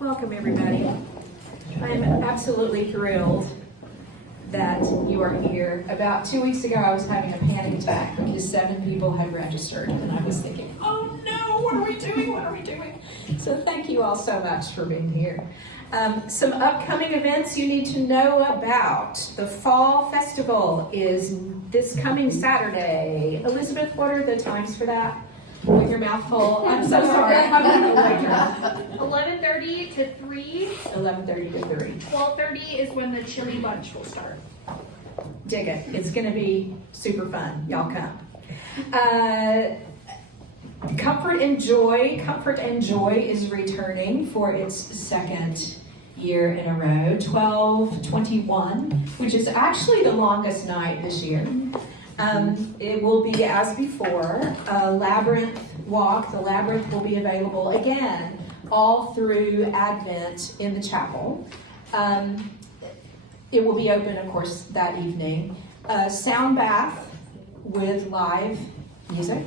Welcome, everybody. I'm absolutely thrilled that you are here. About 2 weeks ago, I was having a panic attack because 7 people had registered, and I was thinking, oh no, what are we doing? What are we doing? So thank you all so much for being here. Some upcoming events you need to know about. The Fall Festival is this coming Saturday. Elizabeth, what are the times for that? With your mouth full. I'm so sorry. 11:30 to 3. 11:30 to 3. 12:30 is when the chili bunch will start. Dig it. It's going to be super fun. Y'all come. Comfort and Joy. Comfort and Joy is returning for its second year in a row. 12/21, which is actually the longest night this year. It will be as before, a labyrinth walk. The labyrinth will be available again all through Advent in the chapel. It will be open, of course, that evening. Sound bath with live music.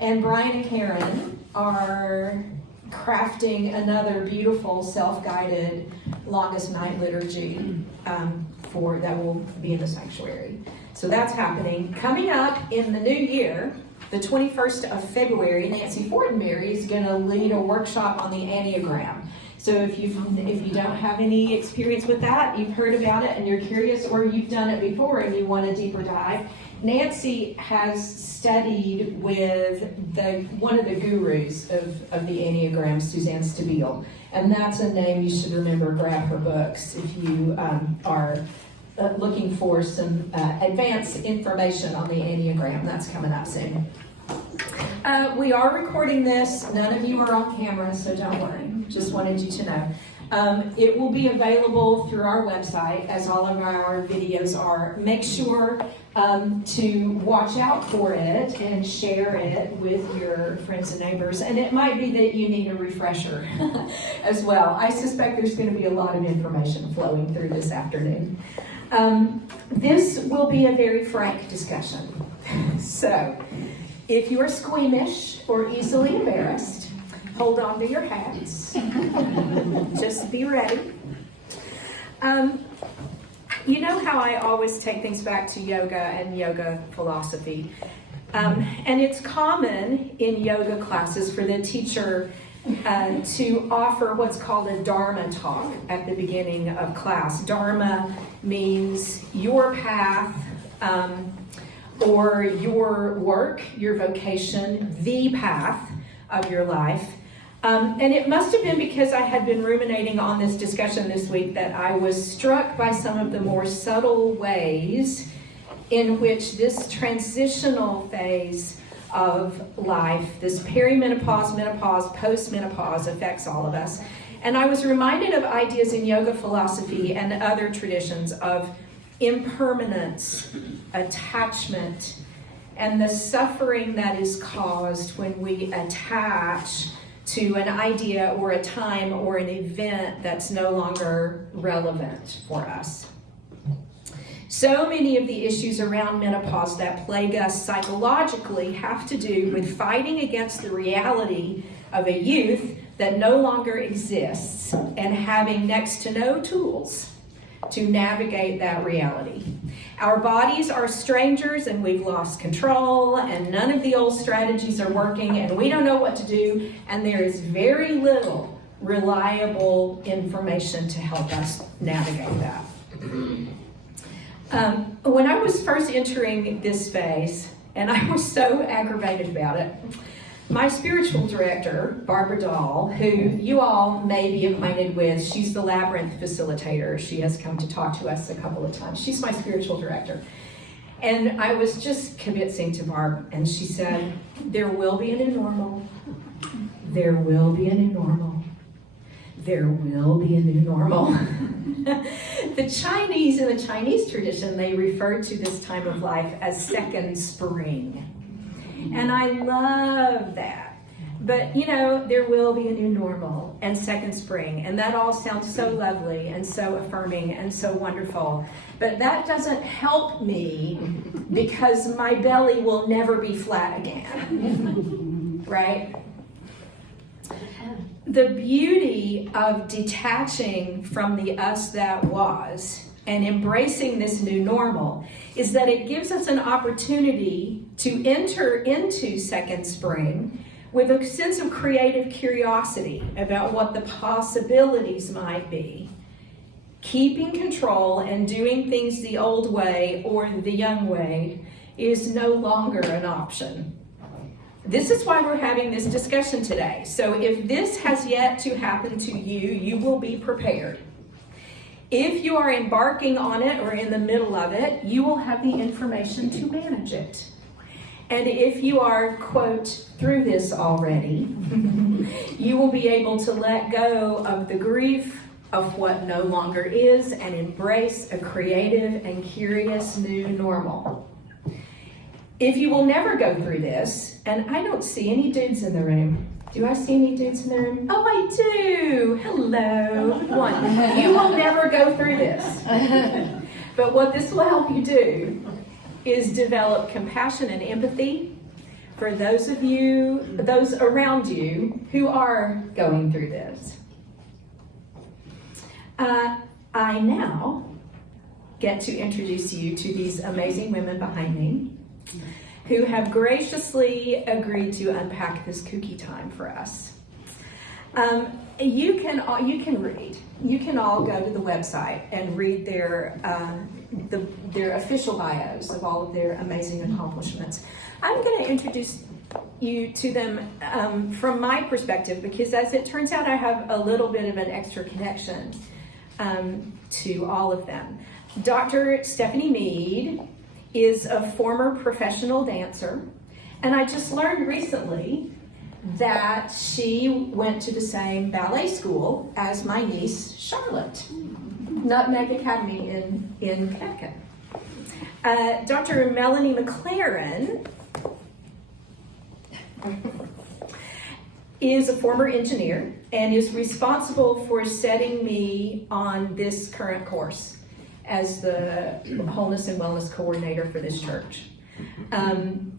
And Brian and Karen are crafting another beautiful self-guided longest night liturgy that will be in the sanctuary. So that's happening. Coming up in the new year, the 21st of February, Nancy Fortenberry is going to lead a workshop on the Enneagram. So if you don't have any experience with that, you've heard about it and you're curious, or you've done it before and you want a deeper dive, Nancy has studied with one of the gurus of the Enneagram, Suzanne Stabile. And that's a name you should remember. Grab her books if you are looking for some advanced information on the Enneagram. That's coming up soon. We are recording this. None of you are on camera, so don't worry. Just wanted you to know. It will be available through our website, as all of our videos are. Make sure to watch out for it and share it with your friends and neighbors. And it might be that you need a refresher as well. I suspect there's going to be a lot of information flowing through this afternoon. This will be a very frank discussion. So, if you're squeamish or easily embarrassed, hold on to your hats. Just be ready. You know how I always take things back to yoga and yoga philosophy. And it's common in yoga classes for the teacher to offer what's called a Dharma talk at the beginning of class. Dharma means your path, or your work, your vocation, the path of your life. And it must have been because I had been ruminating on this discussion this week that I was struck by some of the more subtle ways in which this transitional phase of life, this perimenopause, menopause, postmenopause affects all of us. And I was reminded of ideas in yoga philosophy and other traditions of impermanence, attachment, and the suffering that is caused when we attach to an idea or a time or an event that's no longer relevant for us. So many of the issues around menopause that plague us psychologically have to do with fighting against the reality of a youth that no longer exists and having next to no tools to navigate that reality. Our bodies are strangers and we've lost control and none of the old strategies are working and we don't know what to do, and there is very little reliable information to help us navigate that. When I was first entering this phase, and I was so aggravated about it, my spiritual director, Barbara Dahl, who you all may be acquainted with, she's the Labyrinth facilitator. She has come to talk to us a couple of times. She's my spiritual director. And I was just kibitzing to Barb, and she said, there will be a new normal. There will be a new normal. There will be a new normal. The Chinese, in the Chinese tradition, they refer to this time of life as second spring. And I love that. But, you know, there will be a new normal and second spring. And that all sounds so lovely and so affirming and so wonderful. But that doesn't help me because my belly will never be flat again. Right? the beauty of detaching from the us that was and embracing this new normal is that it gives us an opportunity to enter into second spring with a sense of creative curiosity about what the possibilities might be. Keeping control and doing things the old way or the young way is no longer an option. This is why we're having this discussion today. So if this has yet to happen to you, you will be prepared. If you are embarking on it or in the middle of it, you will have the information to manage it. And if you are, quote, through this already, you will be able to let go of the grief of what no longer is and embrace a creative and curious new normal. If you will never go through this, and I don't see any dudes in the room. Do I see any dudes in the room? Oh, I do. Hello. One. You will never go through this. But what this will help you do is develop compassion and empathy for those of you, those around you who are going through this. I now get to introduce you to these amazing women behind me who have graciously agreed to unpack this kooky time for us. You can read. You can all go to the website and read their official bios of all of their amazing accomplishments. I'm going to introduce you to them from my perspective because, as it turns out, I have a little bit of an extra connection to all of them. Dr. Stephanie Meade is a former professional dancer, and I just learned recently that she went to the same ballet school as my niece Charlotte, Nutmeg Academy in Connecticut. Dr. Melanie MacLaren is a former engineer and is responsible for setting me on this current course as the wholeness and wellness coordinator for this church.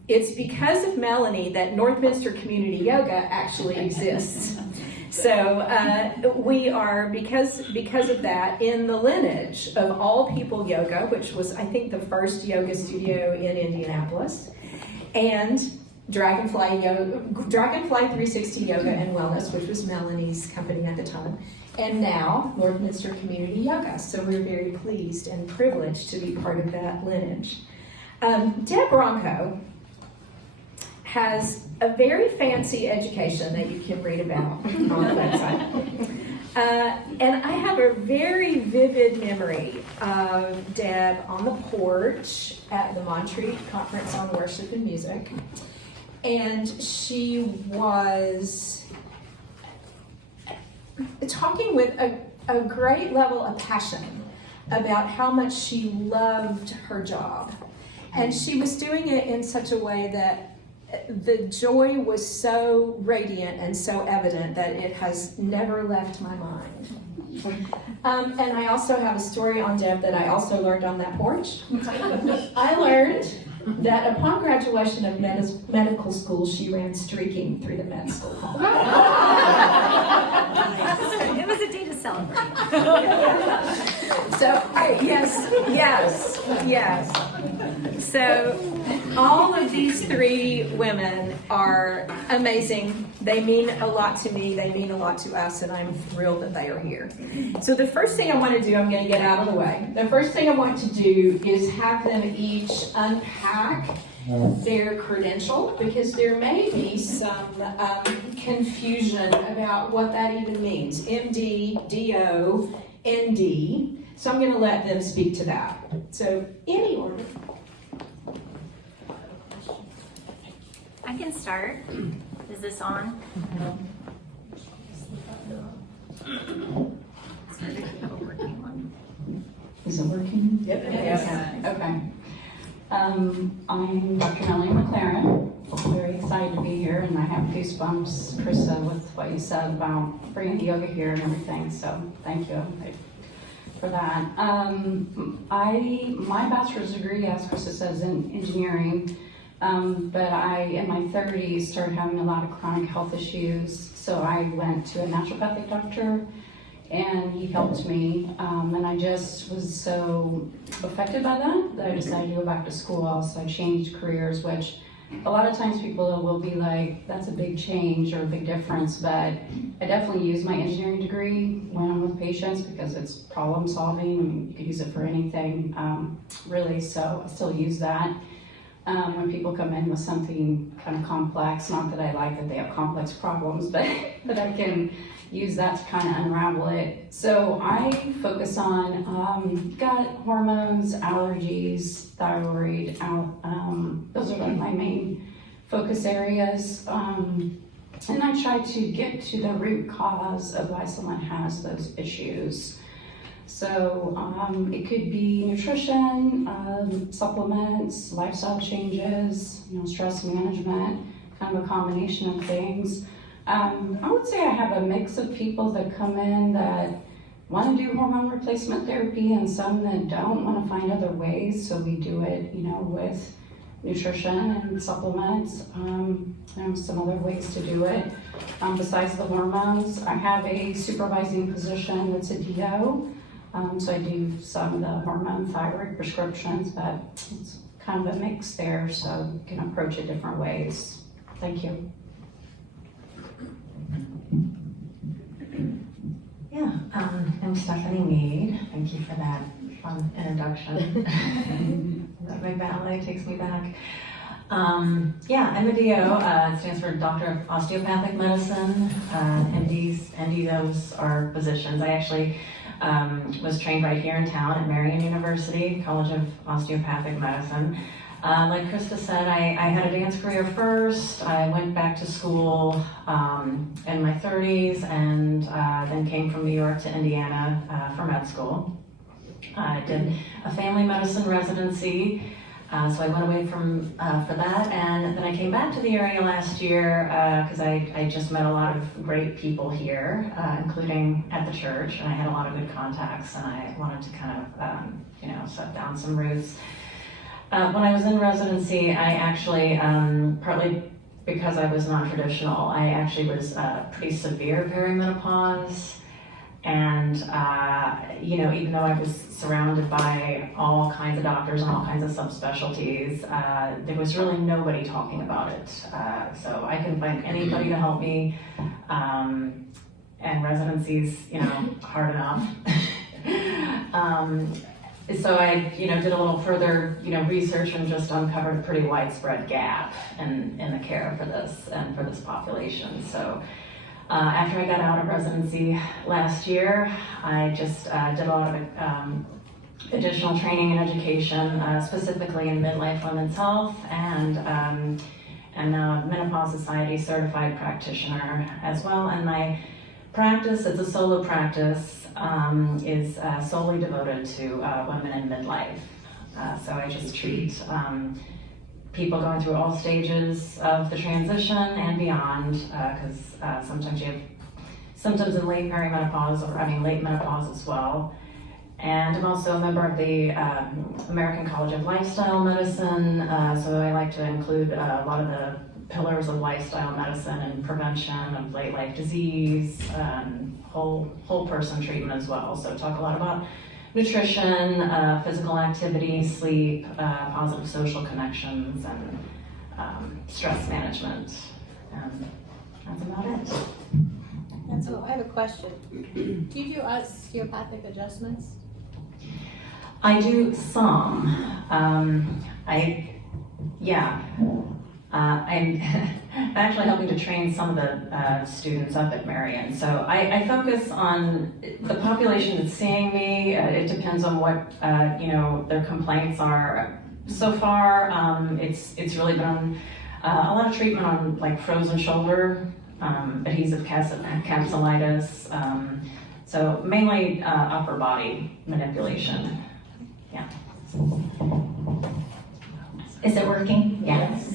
It's because of Melanie that Northminster Community Yoga actually exists. So we are, because of that, in the lineage of All People Yoga, which was, I think, the first yoga studio in Indianapolis, and Dragonfly 360 Yoga and Wellness, which was Melanie's company at the time, and now Northminster Community Yoga. So we're very pleased and privileged to be part of that lineage. Deb Ronco has a very fancy education that you can read about on the website. And I have a very vivid memory of Deb on the porch at the Montreat Conference on Worship and Music. And she was talking with a great level of passion about how much she loved her job. And she was doing it in such a way that the joy was so radiant and so evident that it has never left my mind. And I also have a story on Deb that I also learned on that porch. I learned that upon graduation of medical school, she ran streaking through the med school. It was a day to celebrate. So, yes. So, all of these three women are amazing. They mean a lot to me. They mean a lot to us, and I'm thrilled that they are here. So the first thing I want to do, I'm going to get out of the way. The first thing I want to do is have them each unpack their credential, because there may be some confusion about what that even means. MD, DO, ND. So I'm going to let them speak to that. So any order. I can start. Is this on? Is it working? Yep. Yes. Okay. I'm Dr. Melanie MacLaren. Very excited to be here, and I have goosebumps, Krista, with what you said about bringing the yoga here and everything. So thank you for that. My bachelor's degree, as Krista says, in engineering. But I, in my 30s, started having a lot of chronic health issues, So I went to a naturopathic doctor and he helped me. And I just was so affected by that I decided to go back to school. So I changed careers, which a lot of times people will be like, that's a big change or a big difference, but I definitely use my engineering degree when I'm with patients because it's problem solving. I mean, you could use it for anything, really, so I still use that. When people come in with something kind of complex, not that I like that they have complex problems, but that I can use that to kind of unravel it. So I focus on gut, hormones, allergies, thyroid, those are like my main focus areas. And I try to get to the root cause of why someone has those issues. So it could be nutrition, supplements, lifestyle changes, stress management, kind of a combination of things. I would say I have a mix of people that come in that want to do hormone replacement therapy and some that don't, want to find other ways. So we do it, with nutrition and supplements, and some other ways to do it. Besides the hormones, I have a supervising physician that's a DO. So I do some of the hormone thyroid prescriptions, but it's kind of a mix there, so you can approach it different ways. Thank you. Yeah, I'm Stephanie Meade. Thank you for that fun introduction. My ballet takes me back. Yeah, I'm a DO. It stands for Doctor of Osteopathic Medicine. MDs are physicians. I actually was trained right here in town at Marian University, College of Osteopathic Medicine. Like Krista said, I had a dance career first. I went back to school in my 30s and then came from New York to Indiana for med school. I did a family medicine residency, so I went away for that, and then I came back to the area last year because I just met a lot of great people here, including at the church, and I had a lot of good contacts, and I wanted to kind of, set down some roots. When I was in residency, I actually, partly because I was non-traditional, I actually was pretty severe perimenopause. And, even though I was surrounded by all kinds of doctors and all kinds of subspecialties, there was really nobody talking about it. So I couldn't find anybody to help me. And residency's, hard enough. So I, did a little further, research and just uncovered a pretty widespread gap in the care for this and for this population. So after I got out of residency last year, I just did a lot of additional training and education, specifically in midlife women's health, and a Menopause Society certified practitioner as well. And my practice, it's a solo practice, is solely devoted to women in midlife. So I just treat people going through all stages of the transition and beyond, because sometimes you have symptoms in late perimenopause, late menopause as well. And I'm also a member of the American College of Lifestyle Medicine, so I like to include a lot of the pillars of lifestyle medicine and prevention of late life disease, whole person treatment as well. So talk a lot about nutrition, physical activity, sleep, positive social connections, and stress management. And that's about it. And so I have a question. Do you do osteopathic adjustments? I do some. I'm actually helping to train some of the students up at Marian. So I focus on the population that's seeing me. It depends on what their complaints are. So far, it's really been a lot of treatment on like frozen shoulder, adhesive capsulitis. So mainly upper body manipulation. Yeah. Is it working? Yes.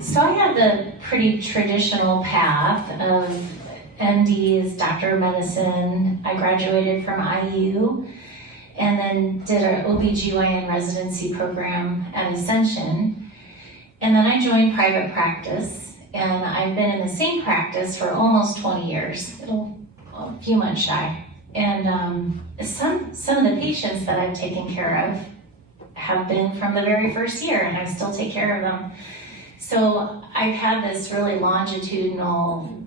So I had the pretty traditional path of MDs, doctor of medicine. I graduated from IU and then did an OBGYN residency program at Ascension. And then I joined private practice And I've been in the same practice for almost 20 years, a few months shy. And some of the patients that I've taken care of have been from the very first year, and I still take care of them. So I've had this really longitudinal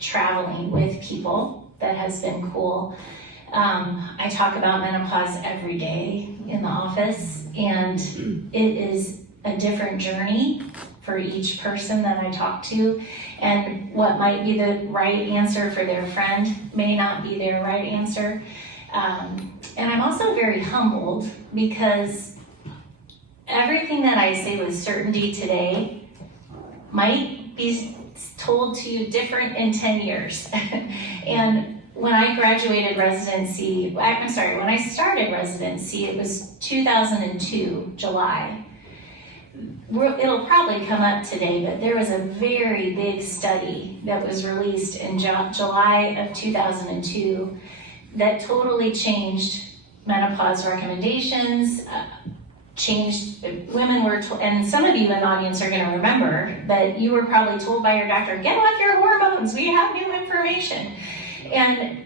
traveling with people that has been cool. I talk about menopause every day in the office, and it is a different journey for each person that I talk to, and what might be the right answer for their friend may not be their right answer. And I'm also very humbled because everything that I say with certainty today might be told to you different in 10 years. And when I graduated residency, when I started residency, it was 2002, July. It'll probably come up today, but there was a very big study that was released in July of 2002 that totally changed menopause recommendations, women were told, and some of you in the audience are gonna remember that you were probably told by your doctor, get off your hormones, we have new information. And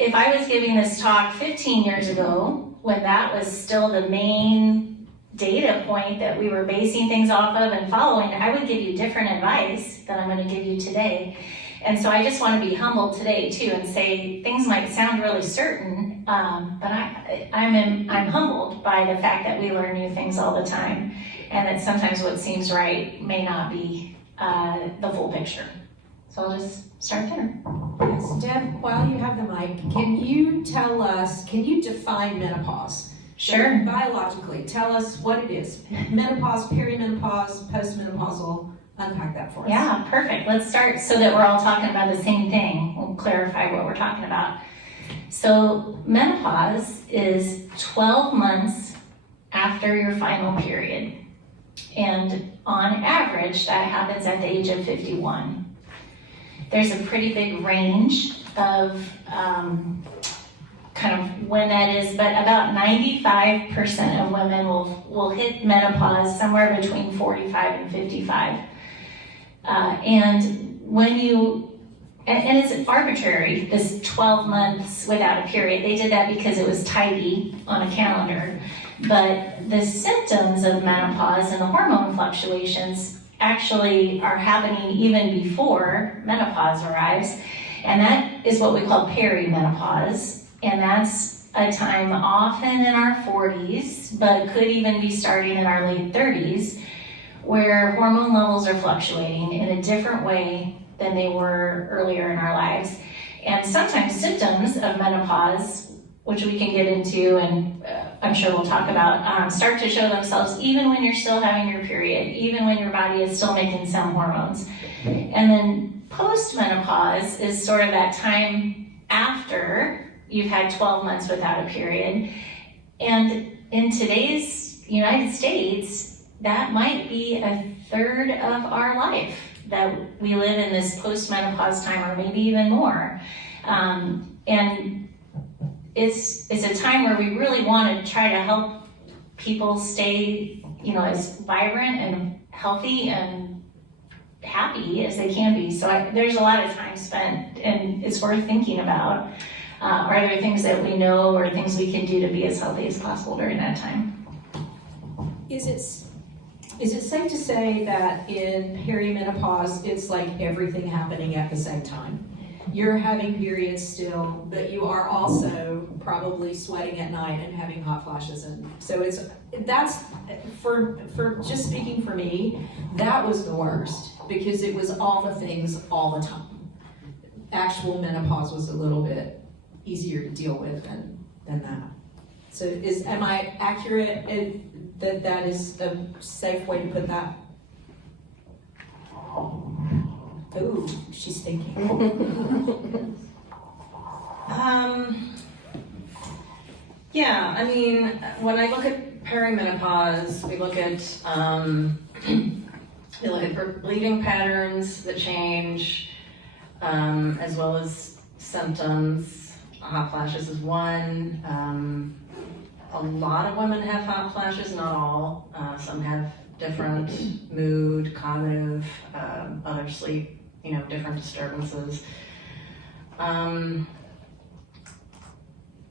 if I was giving this talk 15 years ago, when that was still the main data point that we were basing things off of and following, I would give you different advice than I'm going to give you today. And so I just want to be humble today too and say things might sound really certain, but I'm humbled by the fact that we learn new things all the time, and that sometimes what seems right may not be the full picture. So I'll just start there. Yes, Deb, while you have the mic, can you define menopause? Sure. So biologically, tell us what it is. Menopause, perimenopause, postmenopausal, unpack that for us. Yeah, perfect. Let's start so that we're all talking about the same thing. We'll clarify what we're talking about. So menopause is 12 months after your final period. And on average, that happens at the age of 51. There's a pretty big range of kind of when that is, but about 95% of women will hit menopause somewhere between 45 and 55. And it's arbitrary, this 12 months without a period. They did that because it was tidy on a calendar. But the symptoms of menopause and the hormone fluctuations actually are happening even before menopause arrives. And that is what we call perimenopause. And that's a time often in our 40s, but could even be starting in our late 30s, where hormone levels are fluctuating in a different way than they were earlier in our lives. And sometimes symptoms of menopause, which we can get into and I'm sure we'll talk about, start to show themselves even when you're still having your period, even when your body is still making some hormones. And then postmenopause is sort of that time after you've had 12 months without a period. And in today's United States, that might be a third of our life that we live in this postmenopause time, or maybe even more. And it's a time where we really want to try to help people stay, as vibrant and healthy and happy as they can be. So there's a lot of time spent, and it's worth thinking about. Are there things that we know or things we can do to be as healthy as possible during that time? Is it safe to say that in perimenopause, it's like everything happening at the same time? You're having periods still, but you are also probably sweating at night and having hot flashes. And so that's for just speaking for me, that was the worst because it was all the things all the time. Actual menopause was a little bit easier to deal with than that. So am I accurate that is a safe way to put that? Ooh, she's thinking. Yeah, I mean, when I look at perimenopause, we look at bleeding patterns that change, as well as symptoms. Hot flashes is one. A lot of women have hot flashes, not all. Some have different mood, cognitive, other sleep, different disturbances.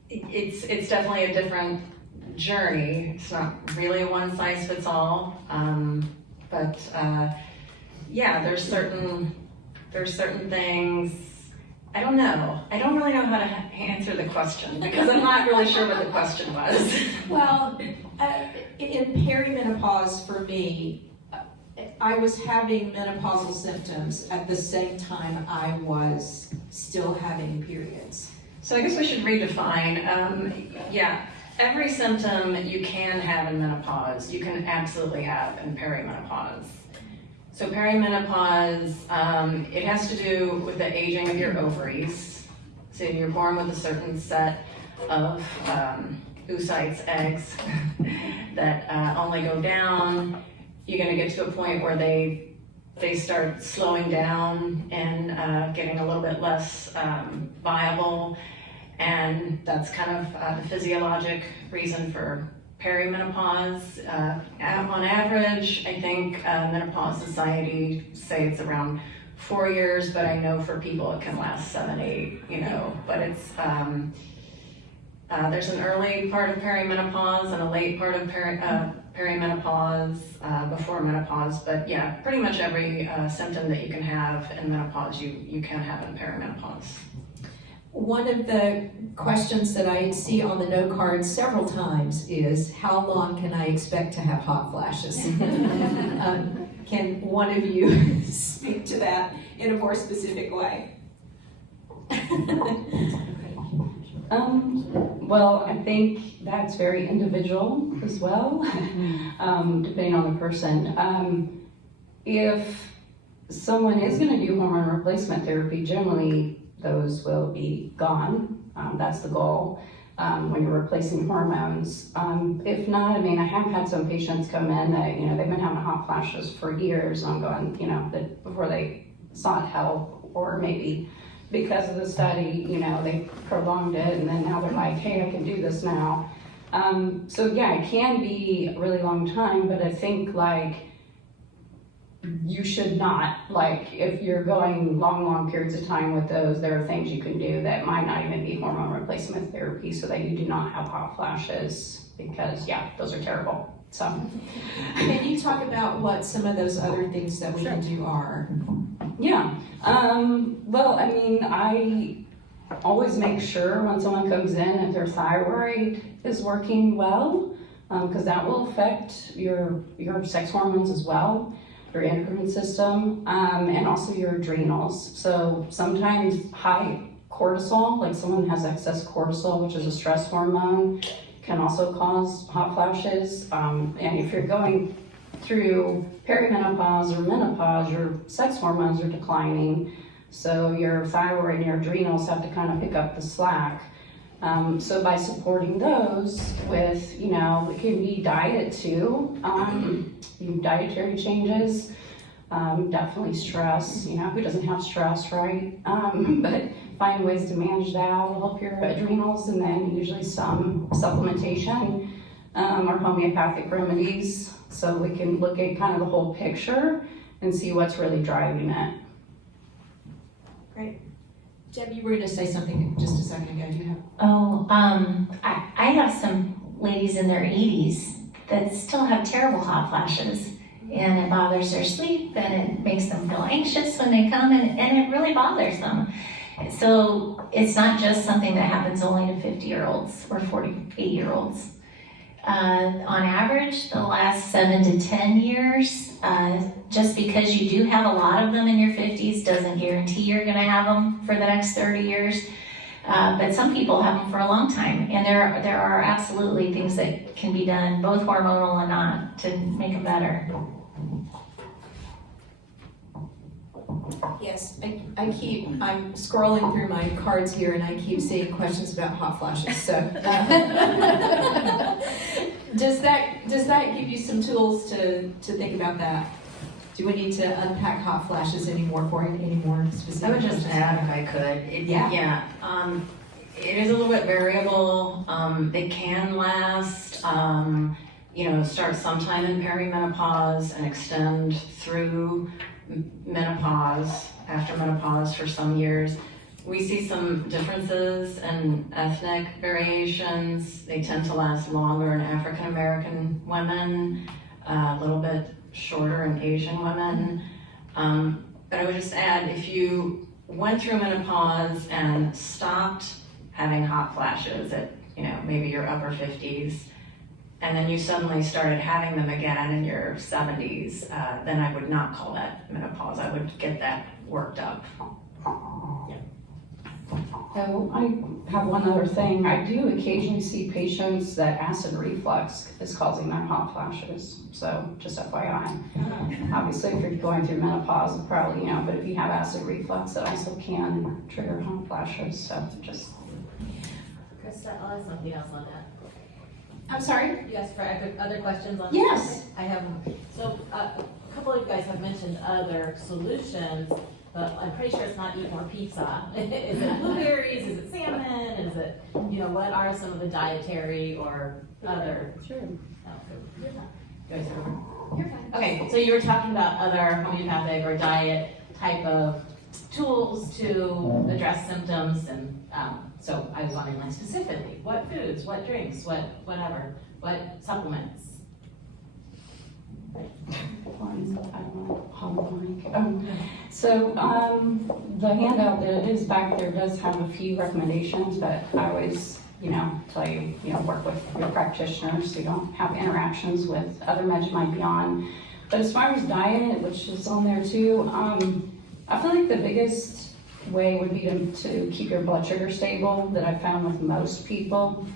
It's definitely a different journey. It's not really a one size fits all, but yeah, there's certain things. I don't know. I don't really know how to answer the question because I'm not really sure what the question was. Well, in perimenopause for me, I was having menopausal symptoms at the same time I was still having periods. So I guess we should redefine. Yeah, every symptom you can have in menopause, you can absolutely have in perimenopause. So perimenopause, it has to do with the aging of your ovaries. So you're born with a certain set of oocytes, eggs, that only go down. You're gonna get to a point where they start slowing down and getting a little bit less viable. And that's kind of the physiologic reason for perimenopause. On average, I think Menopause Society say it's around 4 years, but I know for people it can last 7, 8, but it's, there's an early part of perimenopause and a late part of perimenopause, before menopause, but yeah, pretty much every symptom that you can have in menopause, you can have in perimenopause. One of the questions that I see on the note card several times is, how long can I expect to have hot flashes? Can one of you speak to that in a more specific way? Well, I think that's very individual as well, depending on the person. If someone is going to do hormone replacement therapy, generally those will be gone. That's the goal when you're replacing hormones. If not, I have had some patients come in that, they've been having hot flashes for years. I'm going, that before they sought help, or maybe because of the study, they prolonged it, and then now they're like, hey, I can do this now. So yeah, it can be a really long time, but I think you should not, if you're going long periods of time with those, there are things you can do that might not even be hormone replacement therapy so that you do not have hot flashes, because yeah, those are terrible. So, Can you talk about what some of those other things that we can do are? Yeah, well, I always make sure when someone comes in if their thyroid is working well, because that will affect your sex hormones as well, your endocrine system, and also your adrenals. So sometimes high cortisol, like someone has excess cortisol, which is a stress hormone, can also cause hot flashes. And if you're going through perimenopause or menopause, your sex hormones are declining, so your thyroid and your adrenals have to kind of pick up the slack. So by supporting those with, it can be diet too, dietary changes, definitely stress, who doesn't have stress, right? But find ways to manage that will help your adrenals, and then usually some supplementation or homeopathic remedies, so we can look at kind of the whole picture and see what's really driving it. Great. Deb, you were going to say something just a second ago. Do you have? I have some ladies in their 80s that still have terrible hot flashes, and it bothers their sleep, and it makes them feel anxious when they come, and it really bothers them. So it's not just something that happens only to 50-year-olds or 48-year-olds. On average, the last 7 to 10 years, just because you do have a lot of them in your 50s doesn't guarantee you're going to have them for the next 30 years. But some people have them for a long time, and there are absolutely things that can be done, both hormonal and not, to make them better. Yes, I'm scrolling through my cards here, and I keep seeing questions about hot flashes, so. Does that give you some tools to think about that? Do we need to unpack hot flashes any more specific? I would just add, if I could, it is a little bit variable. They can last, start sometime in perimenopause and extend through menopause, after menopause for some years. We see some differences in ethnic variations. They tend to last longer in African American women, a little bit shorter in Asian women. But I would just add, if you went through menopause and stopped having hot flashes at, maybe your upper 50s, and then you suddenly started having them again in your 70s, then I would not call that menopause. I would get that worked up. So I have one other thing. I do occasionally see patients that acid reflux is causing their hot flashes. So just FYI. Obviously, if you're going through menopause, probably, but if you have acid reflux, it also can trigger hot flashes. So just. Krista, I'll ask something else on that. I'm sorry? You asked for other questions on Yes. this? I have, so a couple of you guys have mentioned other solutions, but I'm pretty sure it's not eat more pizza. Is it blueberries, is it salmon, is it, what are some of the dietary or other? Sure. You're fine. Okay, so you were talking about other homeopathic or diet type of tools to address symptoms, and so I was wondering, like, specifically, what foods, what drinks, what supplements? So the handout that is back there does have a few recommendations, but I always, tell you, work with your practitioners so you don't have interactions with other meds you might be on. But as far as diet, which is on there too, I feel like the biggest way would be to keep your blood sugar stable that I found with most people.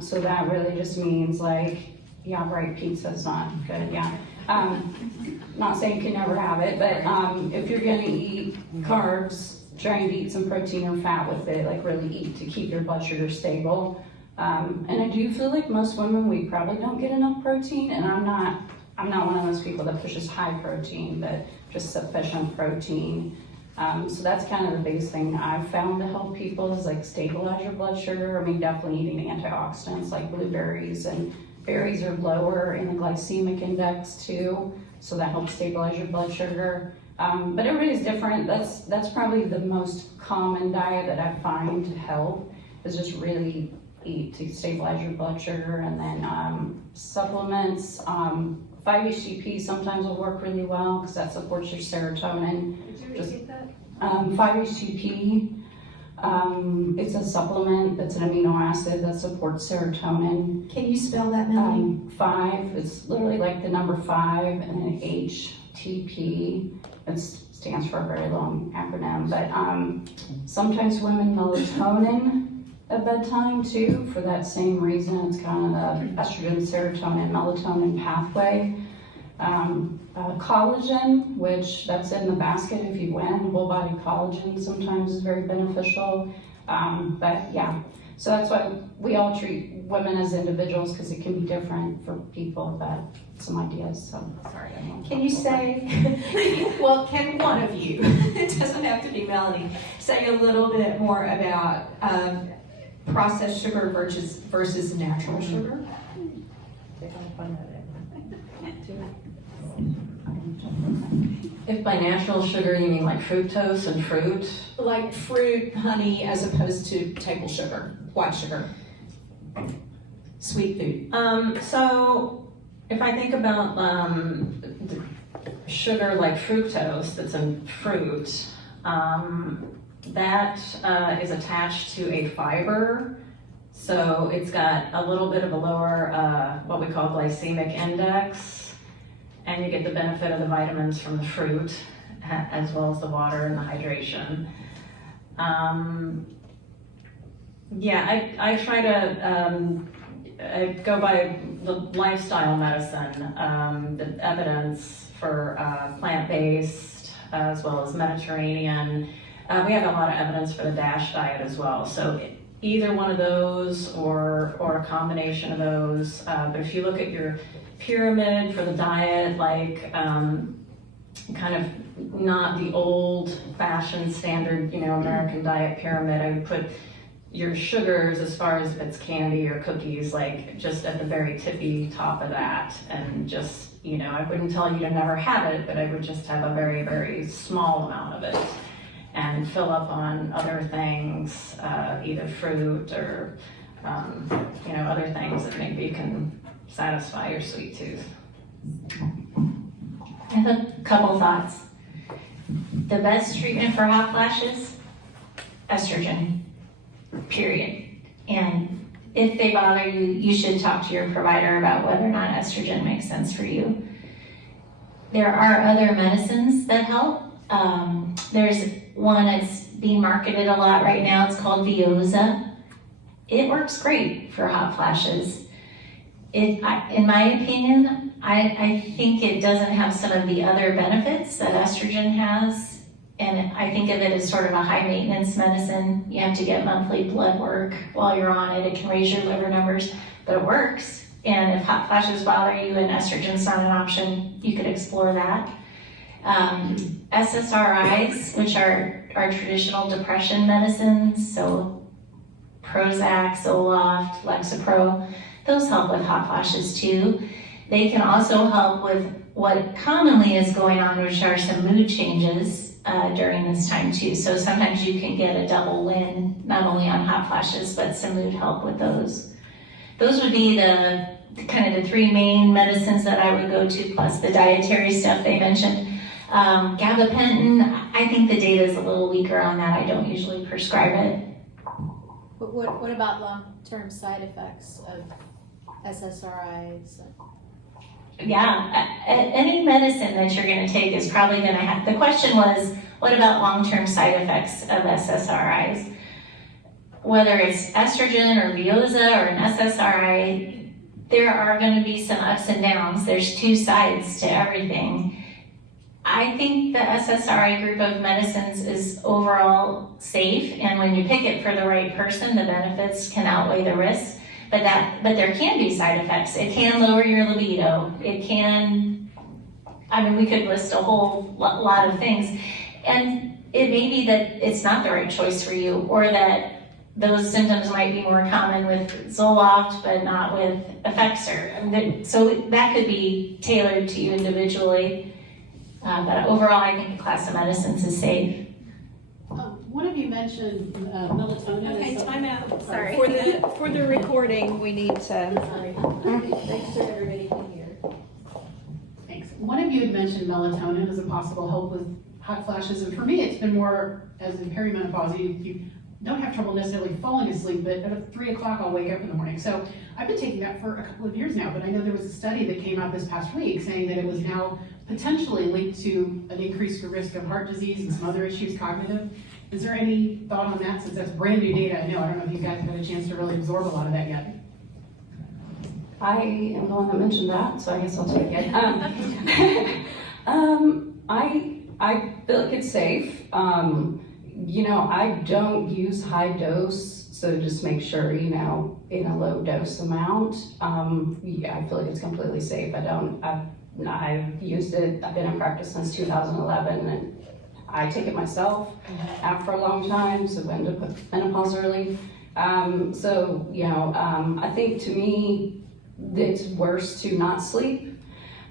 So that really just means pizza's not good, not saying you can never have it, but if you're gonna eat carbs, trying to eat some protein or fat with it, really eat to keep your blood sugar stable. And I do feel like most women, we probably don't get enough protein, and I'm not one of those people that pushes high protein, but just sufficient protein. So that's kind of the biggest thing I've found to help people is stabilize your blood sugar. I mean, definitely eating antioxidants like blueberries, and berries are lower in the glycemic index too, so that helps stabilize your blood sugar. But everybody's different. That's probably the most common diet that I find to help, is just really eat to stabilize your blood sugar. And then supplements, 5-HTP sometimes will work really well because that supports your serotonin. Did you repeat that? 5-HTP, it's a supplement that's an amino acid that supports serotonin. Can you spell that, Melanie? 5, it's literally like the number 5 and then HTP. It stands for a very long acronym, but sometimes women melatonin at bedtime too, for that same reason. It's kind of the estrogen, serotonin, melatonin pathway. Collagen, which that's in the basket if you win. Whole body collagen sometimes is very beneficial. But yeah, so that's why we all treat women as individuals, because it can be different for people, but some ideas. So sorry. Can you say, well, can one of you, it doesn't have to be Melanie, say a little bit more about processed sugar versus natural sugar? If by natural sugar you mean like fructose and fruit? Like fruit, honey, as opposed to table sugar, white sugar, sweet food. So if I think about sugar like fructose that's in fruit, that is attached to a fiber. So it's got a little bit of a lower, what we call glycemic index. And you get the benefit of the vitamins from the fruit, as well as the water and the hydration. I try to go by the lifestyle medicine, the evidence for plant-based, as well as Mediterranean. We have a lot of evidence for the DASH diet as well. So either one of those or a combination of those. But if you look at your pyramid for the diet, kind of not the old fashioned standard, American diet pyramid, I would put your sugars, as far as if it's candy or cookies, like just at the very tippy top of that, and just, I wouldn't tell you to never have it, but I would just have a very, very small amount of it and fill up on other things, either fruit or, other things that maybe can satisfy your sweet tooth. I have a couple thoughts. The best treatment for hot flashes, estrogen, period. And if they bother you, you should talk to your provider about whether or not estrogen makes sense for you. There are other medicines that help. There's one that's being marketed a lot right now. It's called Veoza. It works great for hot flashes. In my opinion, I think it doesn't have some of the other benefits that estrogen has. And I think of it as sort of a high maintenance medicine. You have to get monthly blood work while you're on it. It can raise your liver numbers, but it works. And if hot flashes bother you and estrogen's not an option, you could explore that. SSRIs, which are traditional depression medicines, so Prozac, Zoloft, Lexapro, those help with hot flashes too. They can also help with what commonly is going on, which are some mood changes during this time too. So sometimes you can get a double win, not only on hot flashes, but some mood help with those. Those would be the kind of the three main medicines that I would go to, plus the dietary stuff they mentioned. Gabapentin, I think the data is a little weaker on that. I don't usually prescribe it. But what about long-term side effects of SSRIs? Yeah, any medicine that you're going to take is probably going to have, the question was, what about long-term side effects of SSRIs? Whether it's estrogen or Veoza or an SSRI, there are going to be some ups and downs. There's two sides to everything. I think the SSRI group of medicines is overall safe, and when you pick it for the right person, the benefits can outweigh the risks. But there can be side effects. It can lower your libido. It can, we could list a whole lot of things. And it may be that it's not the right choice for you, or that those symptoms might be more common with Zoloft, but not with Effexor. So that could be tailored to you individually. But overall, I think the class of medicines is safe. One of you mentioned melatonin. Okay, time out. Sorry. For the recording, we need to. Sorry. Make sure everybody can hear. Thanks. One of you had mentioned melatonin as a possible help with hot flashes, and for me, it's been more as in perimenopause. You don't have trouble necessarily falling asleep, but at 3 o'clock I'll wake up in the morning. So I've been taking that for a couple of years now, but I know there was a study that came out this past week saying that it was now potentially linked to an increased risk of heart disease and some other issues, cognitive. Is there any thought on that, since that's brand new data? I don't know if you guys have had a chance to really absorb a lot of that yet. I am the one that mentioned that, so I guess I'll take it. I feel like it's safe. I don't use high dose, so just make sure, in a low dose amount. I feel like it's completely safe. I've used it, I've been in practice since 2011, and I take it myself after a long time, so I ended up with menopause early. I think to me, it's worse to not sleep.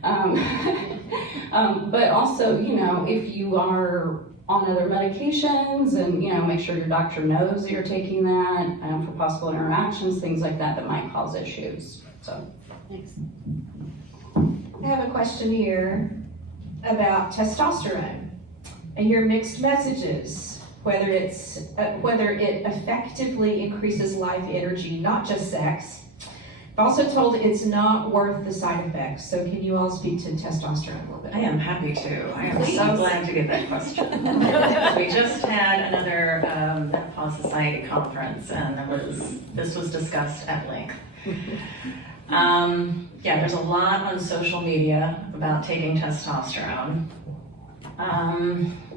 But also, if you are on other medications, and make sure your doctor knows that you're taking that for possible interactions, things like that might cause issues. So, Thanks. I have a question here about testosterone and your mixed messages, whether it effectively increases life energy, not just sex. I'm also told it's not worth the side effects. So can you all speak to testosterone a little bit? I am happy to. I am so glad to get that question. We just had another Menopause Society conference, and this was discussed at length. There's a lot on social media about taking testosterone.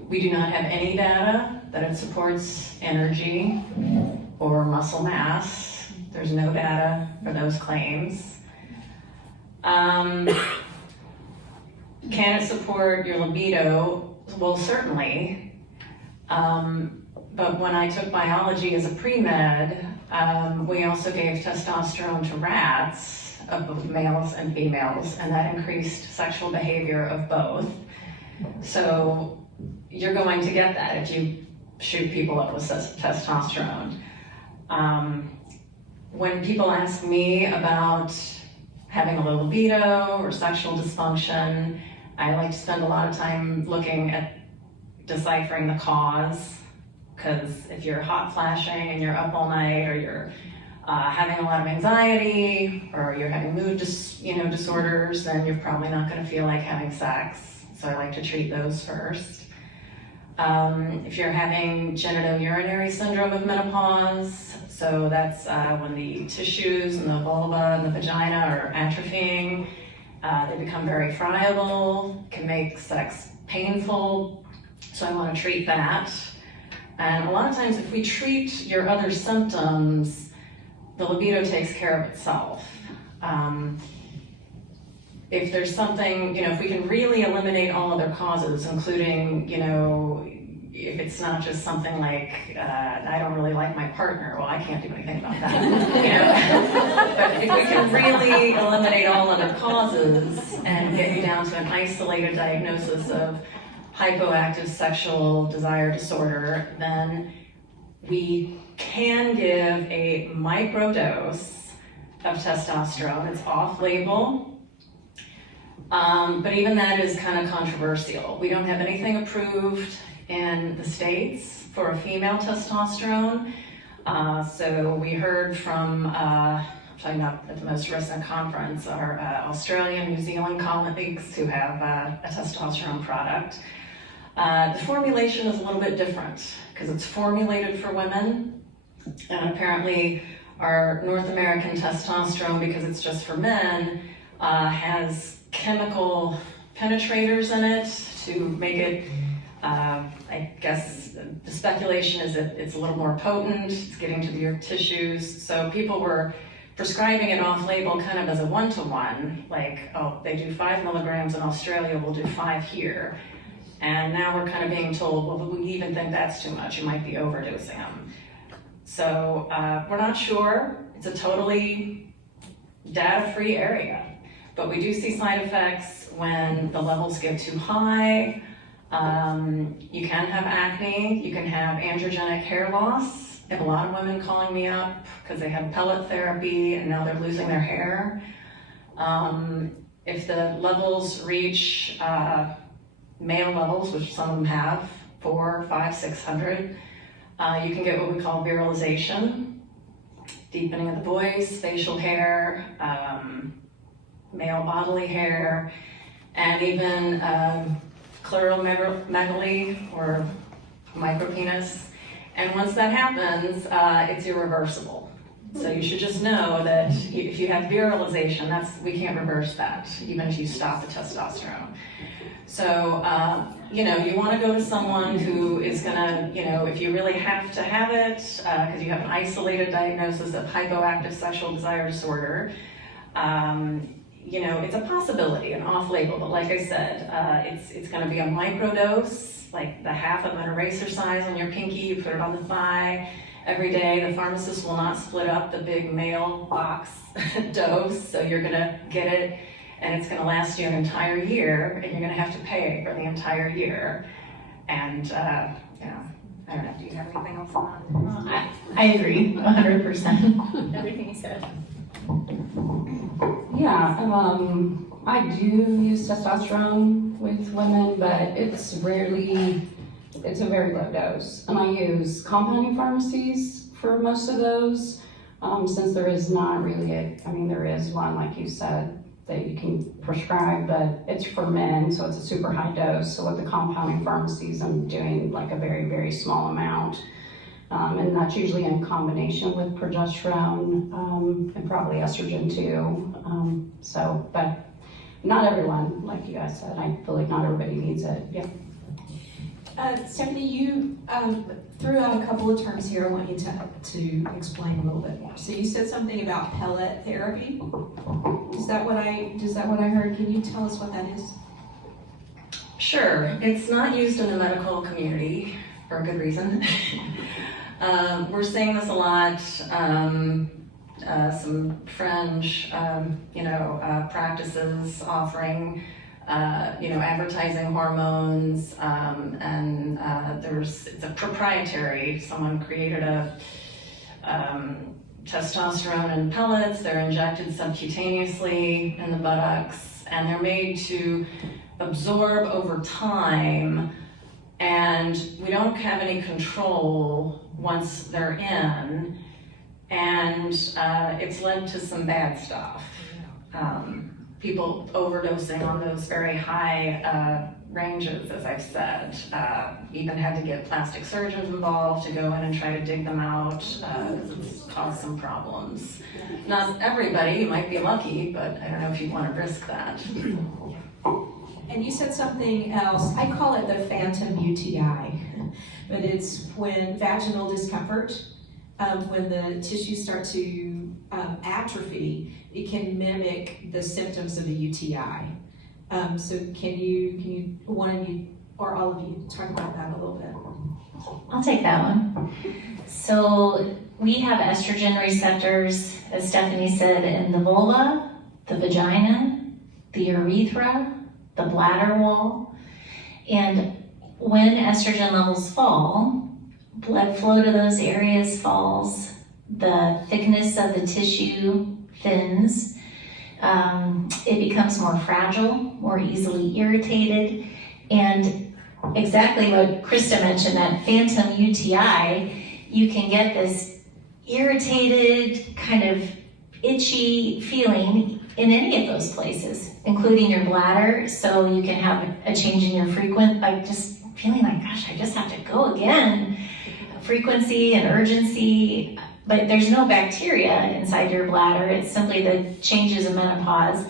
We do not have any data that it supports energy or muscle mass. There's no data for those claims. Can it support your libido? Well, certainly. But But when I took biology as a pre-med, we also gave testosterone to rats of both males and females, and that increased sexual behavior of both. So you're going to get that if you shoot people up with testosterone. When people ask me about having a low libido or sexual dysfunction, I like to spend a lot of time looking at deciphering the cause, because if you're hot flashing and you're up all night, or you're having a lot of anxiety, or you're having mood disorders, then you're probably not going to feel like having sex. So I like to treat those first. If you're having genitourinary syndrome of menopause, so that's when the tissues and the vulva and the vagina are atrophying, they become very friable, can make sex painful, so I want to treat that. And a lot of times if we treat your other symptoms, the libido takes care of itself. If there's something, if we can really eliminate all other causes, including, if it's not just something like, I don't really like my partner, well, I can't do anything about that. But if we can really eliminate all other causes and get you down to an isolated diagnosis of hypoactive sexual desire disorder, then we can give a microdose of testosterone. It's off-label. But even that is kind of controversial. We don't have anything approved in the States for a female testosterone. So we heard from, talking about at the most recent conference, our Australian, New Zealand colleagues who have a testosterone product. The formulation is a little bit different because it's formulated for women, and apparently our North American testosterone, because it's just for men, has chemical penetrators in it to make it, I guess the speculation is that it's a little more potent, it's getting to your tissues. So people were prescribing it off-label kind of as a one-to-one, like, oh, they do 5 milligrams in Australia, we'll do 5 here. And now we're kind of being told, well, we even think that's too much, you might be overdosing them. So we're not sure. It's a totally data-free area. But we do see side effects when the levels get too high. You can have acne, you can have androgenic hair loss. I have a lot of women calling me up because they had pellet therapy and now they're losing their hair. If the levels reach male levels, which some of them have, 400, 500, 600, you can get what we call virilization, deepening of the voice, facial hair, male bodily hair, and even scleromegaly or micropenis. And once that happens, it's irreversible. So you should just know that if you have virilization, we can't reverse that, even if you stop the testosterone. So, you want to go to someone who is gonna, if you really have to have it, because you have an isolated diagnosis of hypoactive sexual desire disorder, it's a possibility, an off-label, but like I said, it's going to be a microdose, like the half of an eraser size on your pinky, you put it on the thigh every day. The pharmacist will not split up the big mail box dose, so you're going to get it, and it's going to last you an entire year, and you're going to have to pay for the entire year. And, I don't know, do you have anything else on that? I agree, 100%. Everything you said. Yeah, I do use testosterone with women, but it's a very low dose. And I use compounding pharmacies for most of those, since there is not really there is one, like you said, that you can prescribe, but it's for men, so it's a super high dose. So with the compounding pharmacies, I'm doing like a very, very small amount. And that's usually in combination with progesterone and probably estrogen too. But not everyone, like you guys said, I feel like not everybody needs it. Yeah. Stephanie, you threw out a couple of terms here I want you to explain a little bit more. So you said something about pellet therapy. Is that what I heard? Can you tell us what that is? Sure. It's not used in the medical community for a good reason. We're seeing this a lot. Some fringe, practices offering, advertising hormones, and it's a proprietary. Someone created a testosterone in pellets. They're injected subcutaneously in the buttocks, and they're made to absorb over time, and we don't have any control once they're in, and it's led to some bad stuff. People overdosing on those very high ranges, as I've said, even had to get plastic surgeons involved to go in and try to dig them out because it's caused some problems. Not everybody, you might be lucky, but I don't know if you want to risk that. And you said something else, I call it the phantom UTI, but it's when vaginal discomfort, when the tissues start to atrophy, it can mimic the symptoms of a UTI. So can you, one of you, or all of you, talk about that a little bit? I'll take that one. So we have estrogen receptors, as Stephanie said, in the vulva, the vagina, the urethra, the bladder wall. And when estrogen levels fall, blood flow to those areas falls, the thickness of the tissue thins, it becomes more fragile, more easily irritated, and exactly what Krista mentioned, that phantom UTI, you can get this irritated, kind of itchy feeling in any of those places, including your bladder, so you can have a change in your like just feeling like, gosh, I just have to go again. Frequency and urgency, but there's no bacteria inside your bladder. It's simply the changes of menopause.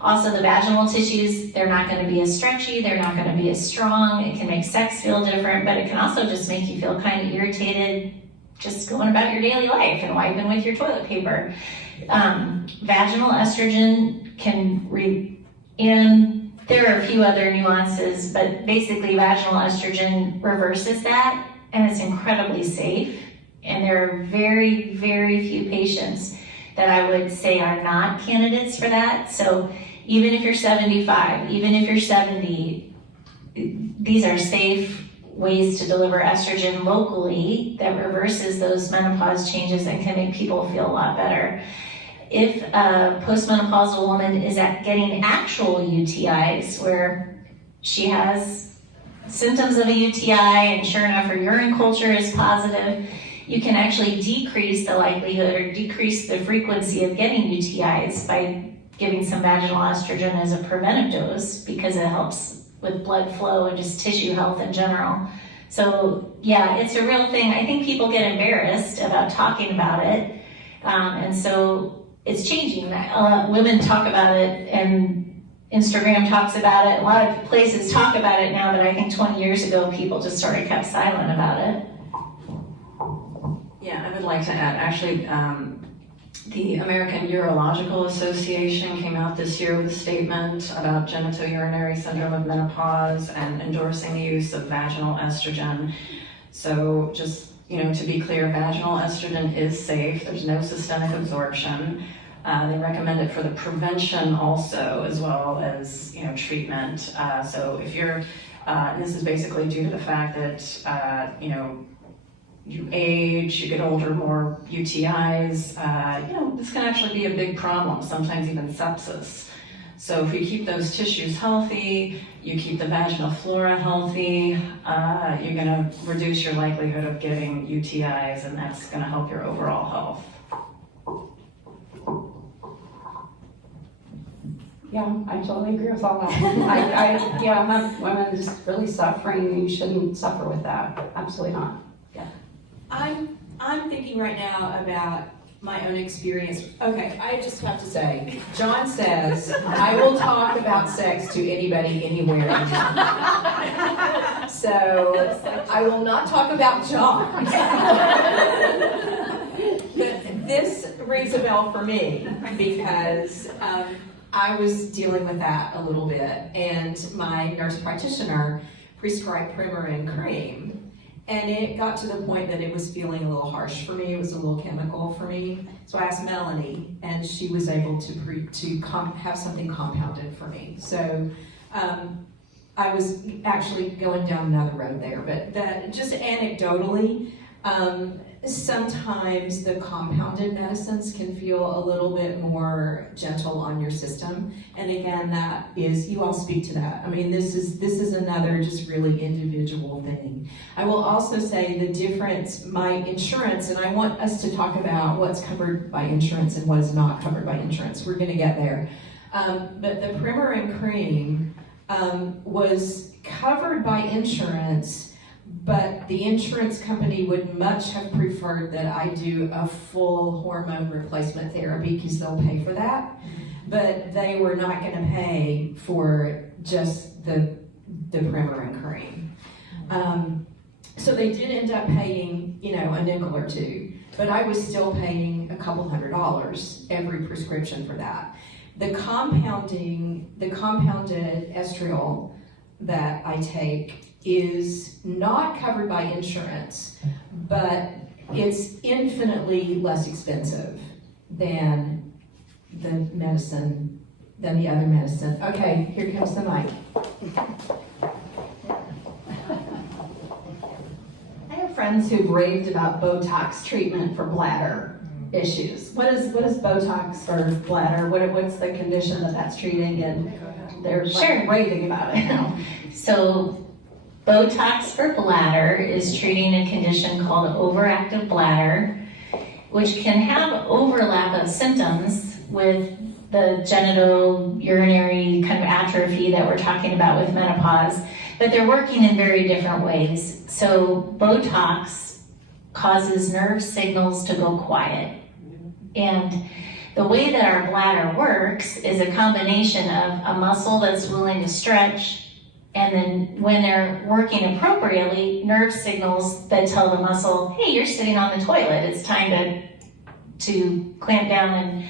Also, the vaginal tissues, they're not going to be as stretchy, they're not going to be as strong. It can make sex feel different, but it can also just make you feel kind of irritated just going about your daily life and wiping with your toilet paper. Vaginal estrogen and there are a few other nuances, but basically vaginal estrogen reverses that, and it's incredibly safe. And there are very, very few patients that I would say are not candidates for that. So even if you're 75, even if you're 70, these are safe ways to deliver estrogen locally that reverses those menopause changes and can make people feel a lot better. If a postmenopausal woman is getting actual UTIs where she has symptoms of a UTI and sure enough her urine culture is positive, you can actually decrease the likelihood or decrease the frequency of getting UTIs by giving some vaginal estrogen as a preventive dose, because it helps with blood flow and just tissue health in general. So yeah, it's a real thing. I think people get embarrassed about talking about it, and so it's changing. Women talk about it, and Instagram talks about it. A lot of places talk about it now, but I think 20 years ago people just sort of kept silent about it. Yeah, I would like to add, actually, the American Urological Association came out this year with a statement about genitourinary syndrome of menopause and endorsing the use of vaginal estrogen. So just, to be clear, vaginal estrogen is safe. There's no systemic absorption. They recommend it for the prevention also, as well as, treatment. So if you're, and this is basically due to the fact that, you age, you get older, more UTIs, this can actually be a big problem, sometimes even sepsis. So if you keep those tissues healthy, you keep the vaginal flora healthy, you're gonna reduce your likelihood of getting UTIs, and that's gonna help your overall health. Yeah, I totally agree with all that. Have women just really suffering, and you shouldn't suffer with that. Absolutely not. I'm thinking right now about my own experience. Okay, I just have to say, John says, I will talk about sex to anybody, anywhere. So, I will not talk about John. But this rings a bell for me, because I was dealing with that a little bit, and my nurse practitioner prescribed Premarin cream. And it got to the point that it was feeling a little harsh for me. It was a little chemical for me. So I asked Melanie, and she was able to have something compounded for me. So I was actually going down another road there, but that just anecdotally, sometimes the compounded medicines can feel a little bit more gentle on your system. And again, that is, you all speak to that. I mean, this is another just really individual thing. I will also say the difference, my insurance, and I want us to talk about what's covered by insurance and what is not covered by insurance. We're gonna get there. But the primer and cream was covered by insurance, but the insurance company would much have preferred that I do a full hormone replacement therapy because they'll pay for that. But they were not going to pay for just the primer and cream. So they did end up paying, a nickel or two, but I was still paying a couple $100 every prescription for that. The compounded estriol that I take is not covered by insurance, but it's infinitely less expensive than the other medicine. Okay, here comes the mic. I have friends who've raved about Botox treatment for bladder issues. What is Botox for bladder? What's the condition that's treating? And they're raving about it now. So Botox for bladder is treating a condition called overactive bladder, which can have overlap of symptoms with the genital urinary kind of atrophy that we're talking about with menopause, but they're working in very different ways. So Botox causes nerve signals to go quiet. And the way that our bladder works is a combination of a muscle that's willing to stretch, and then when they're working appropriately, nerve signals that tell the muscle, hey, you're sitting on the toilet, it's time to clamp down and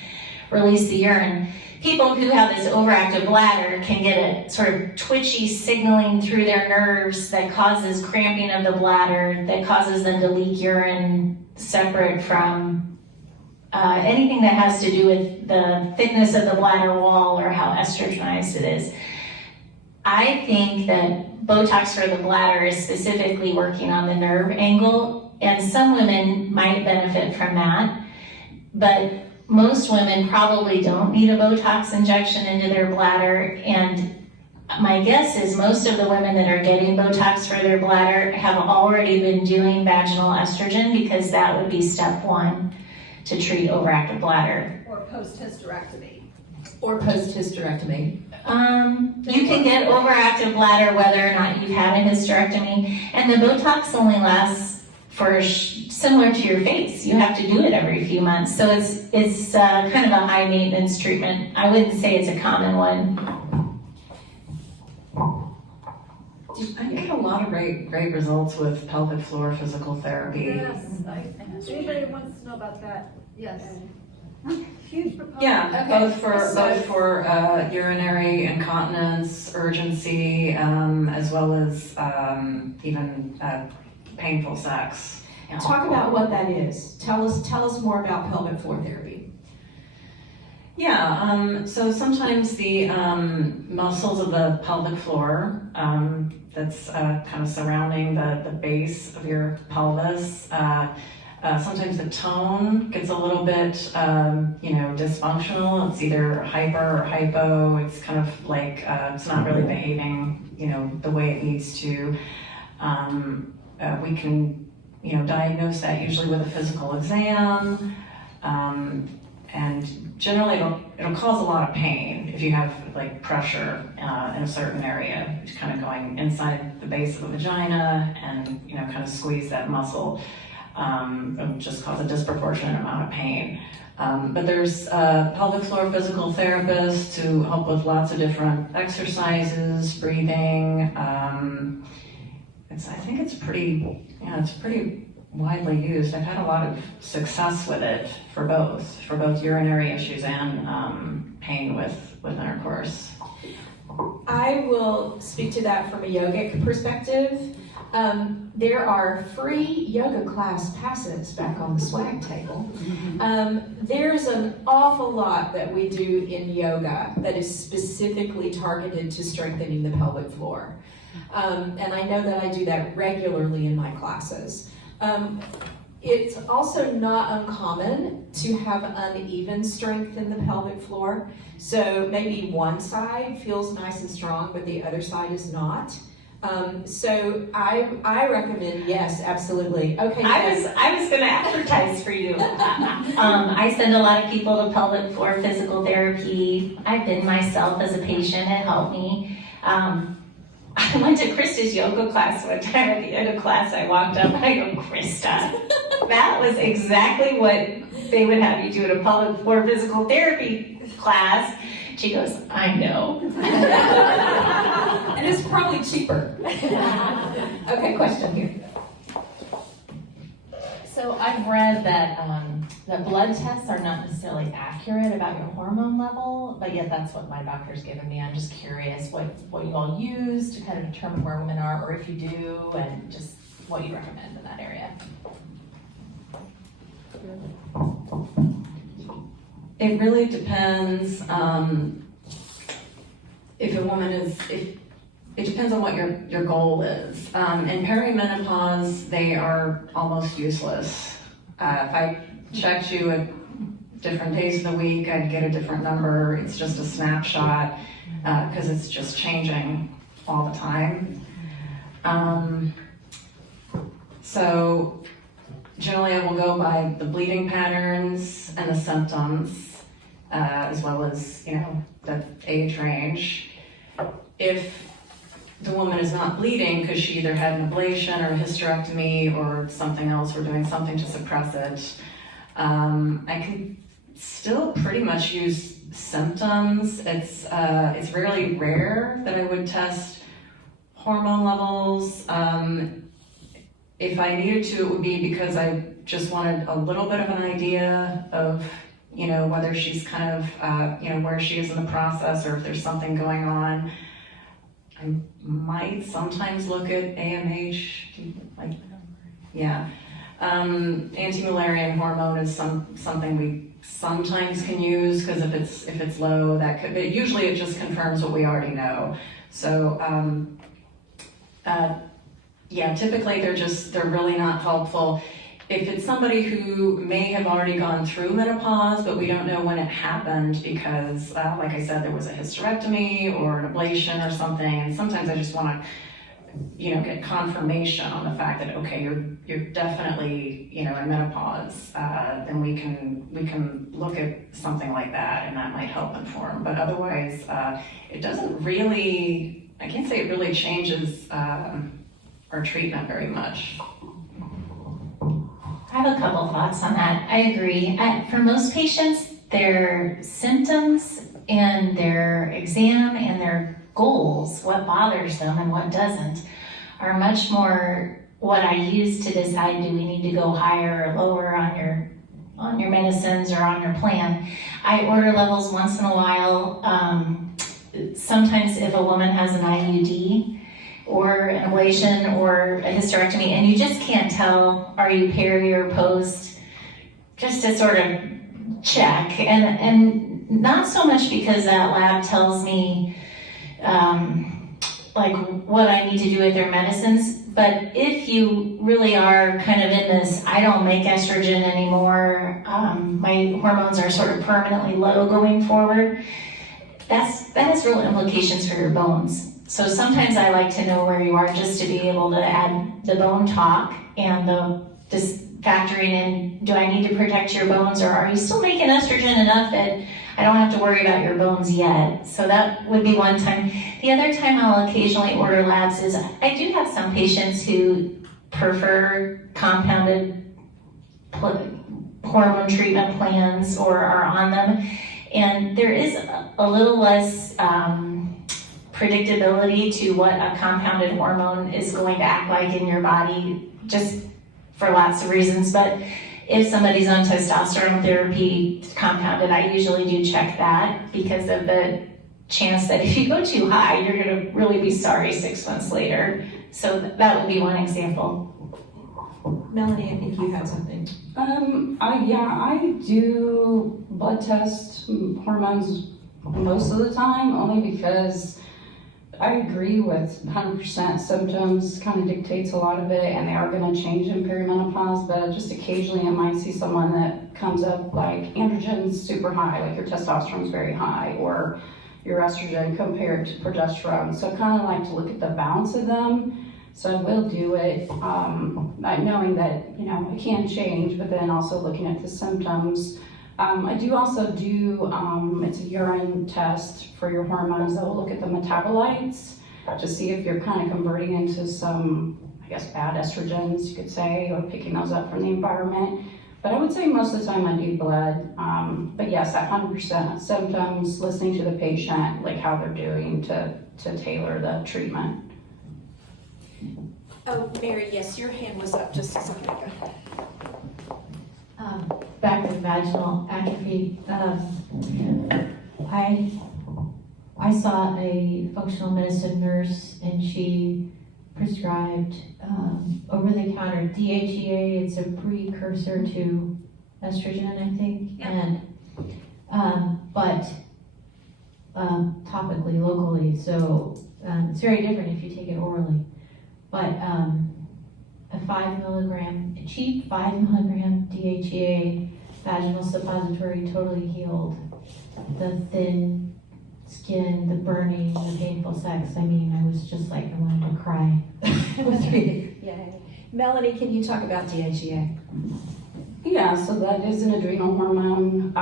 release the urine. People who have this overactive bladder can get a sort of twitchy signaling through their nerves that causes cramping of the bladder, that causes them to leak urine separate from anything that has to do with the thickness of the bladder wall or how estrogenized it is. I think that Botox for the bladder is specifically working on the nerve angle, and some women might benefit from that, but most women probably don't need a Botox injection into their bladder, and my guess is most of the women that are getting Botox for their bladder have already been doing vaginal estrogen, because that would be step one to treat overactive bladder. Or post-hysterectomy. You can get overactive bladder whether or not you've had a hysterectomy, and the Botox only lasts for similar to your face. You have to do it every few months, so it's kind of a high maintenance treatment. I wouldn't say it's a common one. I get a lot of great results with pelvic floor physical therapy. Yes, anybody wants to know about that? Yes. Huge proponent. Yeah, Okay. both for urinary incontinence, urgency, as well as even painful sex. Yeah. Talk about what that is. Tell us more about pelvic floor therapy. Yeah, so sometimes the muscles of the pelvic floor that's kind of surrounding the base of your pelvis, sometimes the tone gets a little bit, dysfunctional. It's either hyper or hypo. It's kind of like it's not really behaving, the way it needs to. We can, diagnose that usually with a physical exam, and generally it'll cause a lot of pain if you have like pressure in a certain area, just kind of going inside the base of the vagina and kind of squeeze that muscle. It'll just cause a disproportionate amount of pain. But there's pelvic floor physical therapists who help with lots of different exercises, breathing. I think it's pretty widely used. I've had a lot of success with it for both urinary issues and pain with intercourse. I will speak to that from a yogic perspective. There are free yoga class passes back on the swag table. There's an awful lot that we do in yoga that is specifically targeted to strengthening the pelvic floor. And I know that I do that regularly in my classes. It's also not uncommon to have uneven strength in the pelvic floor. So maybe one side feels nice and strong, but the other side is not. So I recommend, yes, absolutely. Okay. I was going to advertise for you. I send a lot of people to pelvic floor physical therapy. I've been myself as a patient. It helped me. I went to Krista's yoga class one time. At the end of class, I walked up and I go, Krista, that was exactly what they would have you do at a pelvic floor physical therapy class. She goes, I know. And it's probably cheaper. Okay, question here. So I've read that that blood tests are not necessarily accurate about your hormone level, but yet that's what my doctor's given me. I'm just curious what you all use to kind of determine where women are, or if you do, and just what you recommend in that area. It really depends. If a woman is, it depends on what your goal is. In perimenopause, they are almost useless. If I checked you at different days of the week, I'd get a different number. It's just a snapshot because it's just changing all the time. So generally, I will go by the bleeding patterns and the symptoms, as well as the age range. If the woman is not bleeding because she either had an ablation or a hysterectomy or something else, or doing something to suppress it, I can still pretty much use symptoms. It's really rare that I would test hormone levels. If I needed to, it would be because I just wanted a little bit of an idea of whether she's kind of where she is in the process, or if there's something going on. I might sometimes look at AMH, anti-Malarian hormone is something we sometimes can use, because if it's low, that could, but usually it just confirms what we already know. So typically they're really not helpful. If it's somebody who may have already gone through menopause, but we don't know when it happened because, like I said, there was a hysterectomy or an ablation or something, and sometimes I just want to, get confirmation on the fact that, okay, you're definitely, in menopause, then we can look at something like that, and that might help inform. But otherwise, it doesn't really, I can't say it really changes our treatment very much. I have a couple thoughts on that. I agree. For most patients, their symptoms and their exam and their goals, what bothers them and what doesn't, are much more what I use to decide, do we need to go higher or lower on your medicines or on your plan. I order levels once in a while. Sometimes if a woman has an IUD, or an ablation or a hysterectomy, and you just can't tell, are you peri or post, just to sort of check. And not so much because that lab tells me what I need to do with their medicines, but if you really are kind of in this, I don't make estrogen anymore, my hormones are sort of permanently low going forward, that has real implications for your bones. So sometimes I like to know where you are, just to be able to add the bone talk and just factoring in, do I need to protect your bones, or are you still making estrogen enough that I don't have to worry about your bones yet? So that would be one time. The other time I'll occasionally order labs is, I do have some patients who prefer compounded hormone treatment plans or are on them, and there is a little less predictability to what a compounded hormone is going to act like in your body, just for lots of reasons. But if somebody's on testosterone therapy compounded, I usually do check that because of the chance that if you go too high, you're gonna really be sorry 6 months later. So that would be one example. Melanie, I think you had something. I do blood test hormones most of the time, only because I agree with 100% symptoms kind of dictates a lot of it, and they are going to change in perimenopause, but just occasionally I might see someone that comes up like androgen's super high, like your testosterone's very high, or your estrogen compared to progesterone. So I kind of like to look at the balance of them. So I will do it, knowing that, it can change, but then also looking at the symptoms. I do also do, it's a urine test for your hormones that will look at the metabolites to see if you're kind of converting into some, bad estrogens, you could say, or picking those up from the environment. But I would say most of the time I do blood. But yes, that 100% symptoms, listening to the patient, like how they're doing to tailor the treatment. Oh, Mary, yes, your hand was up just a second ago. Back to vaginal atrophy. I saw a functional medicine nurse, and she prescribed over-the-counter DHEA. It's a precursor to estrogen, I think, but topically, locally. So it's very different if you take it orally. But a 5 milligram, a cheap 5 milligram DHEA vaginal suppository totally healed the thin skin, the burning, the painful sex. I mean, I was just like, I wanted to cry. Yay. Melanie, can you talk about DHEA? Yeah, so that is an adrenal hormone.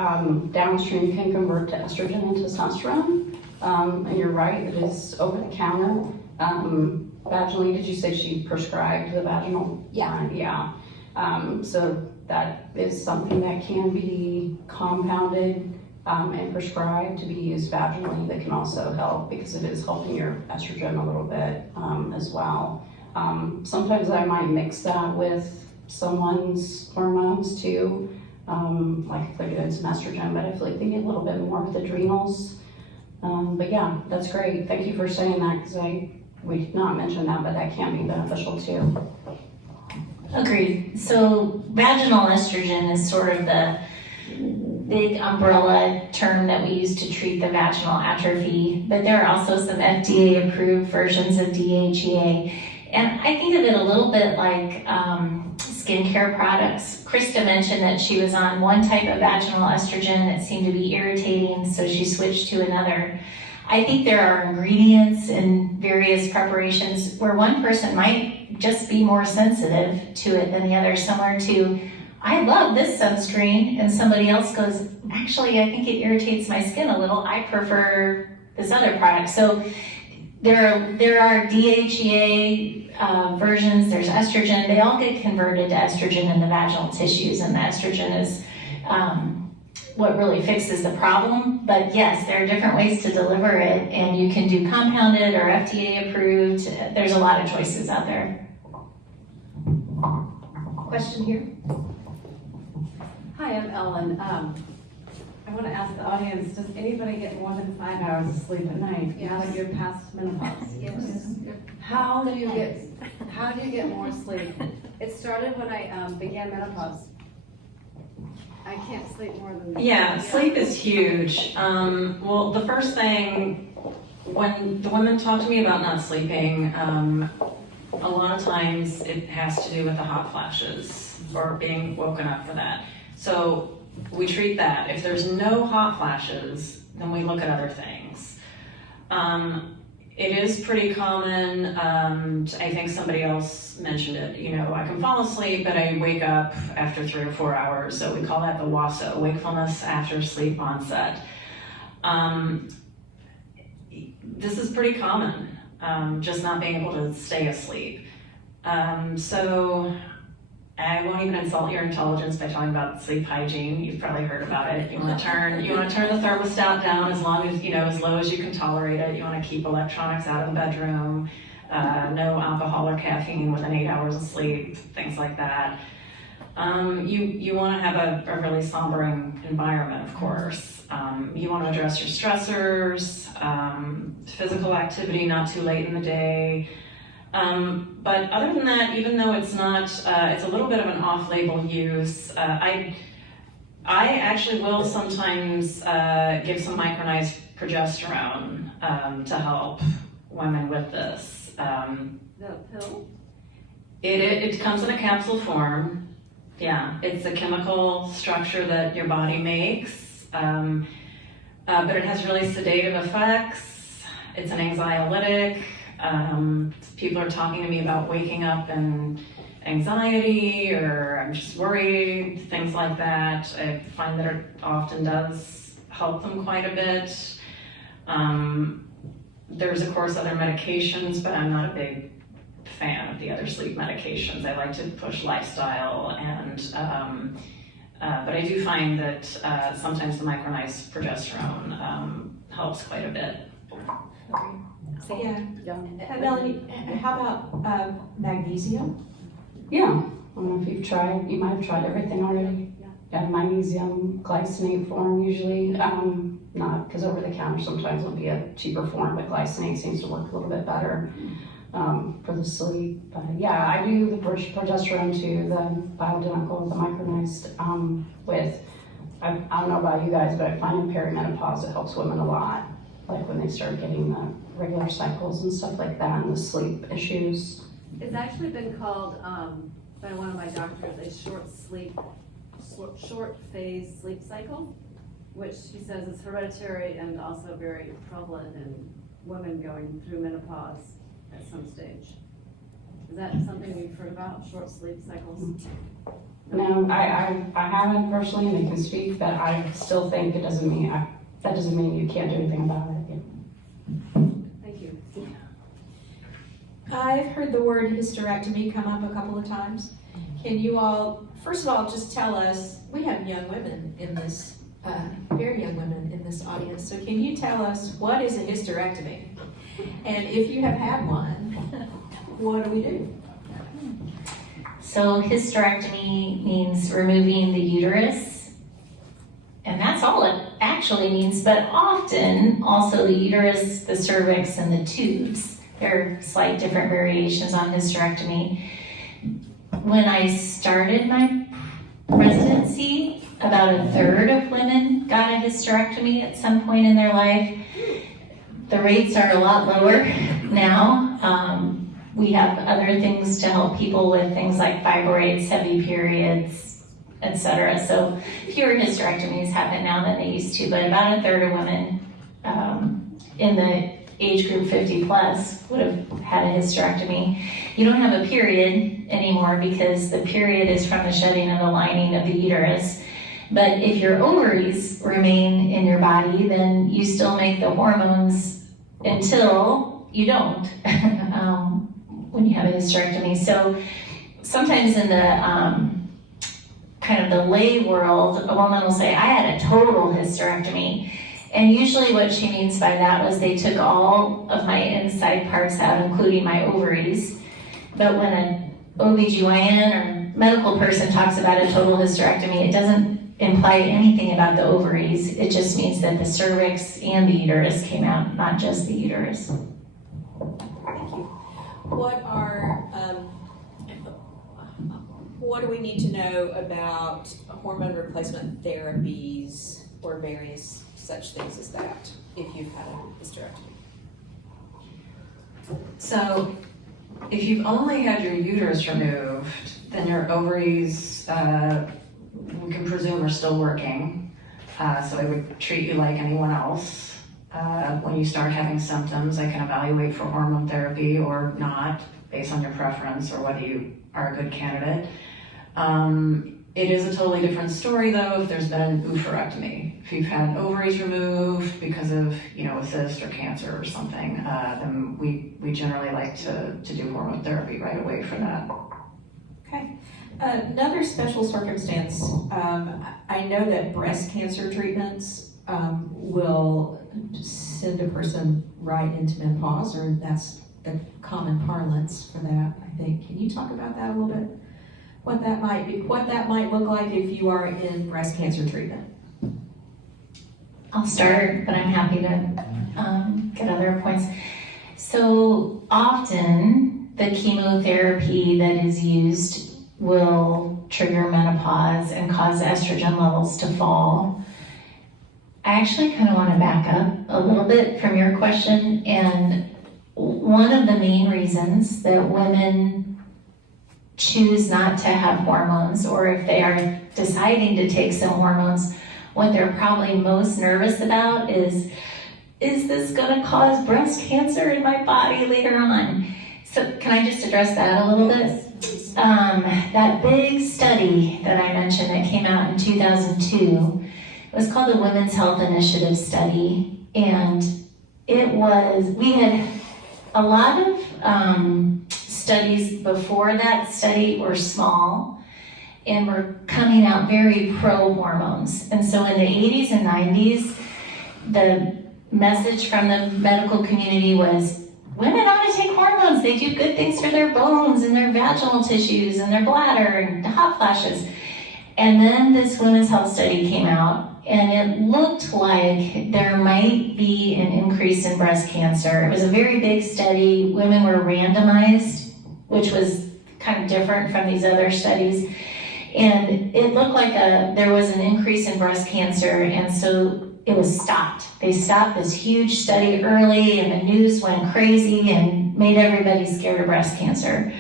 Downstream can convert to estrogen and testosterone. And you're right, it is over the counter. Vaginally, did you say she prescribed the vaginal? Yeah. Yeah. So that is something that can be compounded and prescribed to be used vaginally. That can also help because it is helping your estrogen a little bit as well. Sometimes I might mix that with someone's hormones too, like if they're doing some estrogen, but I feel like they get a little bit more with adrenals. But yeah, that's great. Thank you for saying that, because we did not mention that, but that can be beneficial too. Agreed. So vaginal estrogen is sort of the big umbrella term that we use to treat the vaginal atrophy, but there are also some FDA-approved versions of DHEA. And I think of it a little bit like skincare products. Krista mentioned that she was on one type of vaginal estrogen that seemed to be irritating, so she switched to another. I think there are ingredients in various preparations where one person might just be more sensitive to it than the other, similar to, I love this sunscreen, and somebody else goes, actually, I think it irritates my skin a little. I prefer this other product. So there are DHEA versions, there's estrogen. They all get converted to estrogen in the vaginal tissues, and the estrogen is what really fixes the problem. But yes, there are different ways to deliver it, and you can do compounded or FDA approved. There's a lot of choices out there. Question here? Hi, I'm Ellen. I want to ask the audience, does anybody get more than 5 hours of sleep at night now that you're past menopause? Yes. How do you get more sleep? It started when I began menopause. I can't sleep more than Yeah, sleep is huge. Well, the first thing, when the women talk to me about not sleeping, a lot of times it has to do with the hot flashes or being woken up for that. So we treat that. If there's no hot flashes, then we look at other things. It is pretty common, I think somebody else mentioned it, I can fall asleep, but I wake up after 3 or 4 hours. So we call that the WASO, wakefulness after sleep onset. This is pretty common, just not being able to stay asleep. So I won't even insult your intelligence by talking about sleep hygiene. You've probably heard about it. You want to turn the thermostat down as long as, as low as you can tolerate it. You want to keep electronics out of the bedroom, no alcohol or caffeine within 8 hours of sleep, things like that. You want to have a really sombering environment, of course. You want to address your stressors, physical activity not too late in the day. But other than that, even though it's not, it's a little bit of an off-label use, I actually will sometimes give some micronized progesterone to help women with this. The pill? It comes in a capsule form. Yeah, it's a chemical structure that your body makes, but it has really sedative effects. It's an anxiolytic. People are talking to me about waking up and anxiety, or I'm just worried, things like that. I find that it often does help them quite a bit. There's of course other medications, but I'm not a big fan of the other sleep medications. I like to push lifestyle, and but I do find that sometimes the micronized progesterone helps quite a bit. Yeah. Melanie, how about magnesium? Yeah, I don't know if you've tried, you might have tried everything already. Yeah, magnesium glycinate form usually, not, because over the counter sometimes will be a cheaper form, but glycinate seems to work a little bit better for the sleep. But yeah, I do the progesterone too, the bioidentical, the micronized with, I don't know about you guys, but I find in perimenopause it helps women a lot. Like when they start getting the regular cycles and stuff like that, and the sleep issues. It's actually been called by one of my doctors a short phase sleep cycle, which he says is hereditary and also very prevalent in women going through menopause at some stage. Is that something you've heard about, short sleep cycles? No, I haven't personally, and I can speak, but I still think it doesn't mean, that doesn't mean you can't do anything about it. Thank you. I've heard the word hysterectomy come up a couple of times. Can you all, first of all, just tell us, we have young women in this, very young women in this audience, so can you tell us what is a hysterectomy? And if you have had one, what do we do? So hysterectomy means removing the uterus, and that's all it actually means, but often also the uterus, the cervix, and the tubes. There are slight different variations on hysterectomy. When I started my residency, about a third of women got a hysterectomy at some point in their life. The rates are a lot lower now. We have other things to help people with things like fibroids, heavy periods, etc. So fewer hysterectomies happen now than they used to, but about a third of women in the age group 50 plus would have had a hysterectomy. You don't have a period anymore because the period is from the shedding of the lining of the uterus. But if your ovaries remain in your body, then you still make the hormones until you don't when you have a hysterectomy. So sometimes in the kind of the lay world, a woman will say, I had a total hysterectomy. And usually what she means by that was they took all of my inside parts out, including my ovaries. But when an OBGYN or medical person talks about a total hysterectomy, it doesn't imply anything about the ovaries. It just means that the cervix and the uterus came out, not just the uterus. Thank you. What do we need to know about hormone replacement therapies or various such things as that if you've had a hysterectomy? So if you've only had your uterus removed, then your ovaries, we can presume, are still working. So I would treat you like anyone else. When you start having symptoms, I can evaluate for hormone therapy or not, based on your preference or whether you are a good candidate. It is a totally different story though if there's been an oophorectomy. If you've had ovaries removed because of, a cyst or cancer or something, then we generally like to do hormone therapy right away for that. Okay. Another special circumstance, I know that breast cancer treatments will send a person right into menopause, or that's the common parlance for that, I think. Can you talk about that a little bit? what that might be, what that might look like if you are in breast cancer treatment. I'll start, but I'm happy to get other points. So often, the chemotherapy that is used will trigger menopause and cause estrogen levels to fall. I actually kind of want to back up a little bit from your question, and one of the main reasons that women choose not to have hormones, or if they are deciding to take some hormones, what they're probably most nervous about is this going to cause breast cancer in my body later on? So can I just address that a little bit? That big study that I mentioned that came out in 2002, it was called the Women's Health Initiative Study, and we had a lot of studies before that study were small and were coming out very pro-hormones. And so in the 80s and 90s, the message from the medical community was, women ought to take hormones. They do good things for their bones and their vaginal tissues and their bladder and hot flashes. And then this women's health study came out, and it looked like there might be an increase in breast cancer. It was a very big study. Women were randomized, which was kind of different from these other studies. And it looked like there was an increase in breast cancer, and so it was stopped. They stopped this huge study early, and the news went crazy and made everybody scared of breast cancer.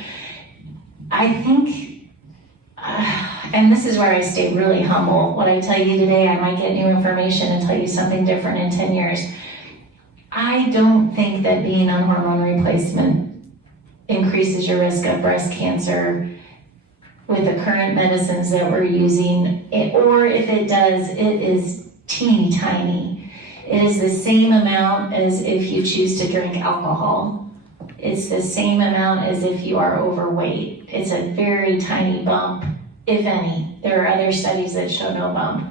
I think, and this is where I stay really humble. What I tell you today, I might get new information and tell you something different in 10 years. I don't think that being on hormone replacement increases your risk of breast cancer with the current medicines that we're using, or if it does, it is teeny tiny. It is the same amount as if you choose to drink alcohol. It's the same amount as if you are overweight. It's a very tiny bump, if any. There are other studies that show no bump.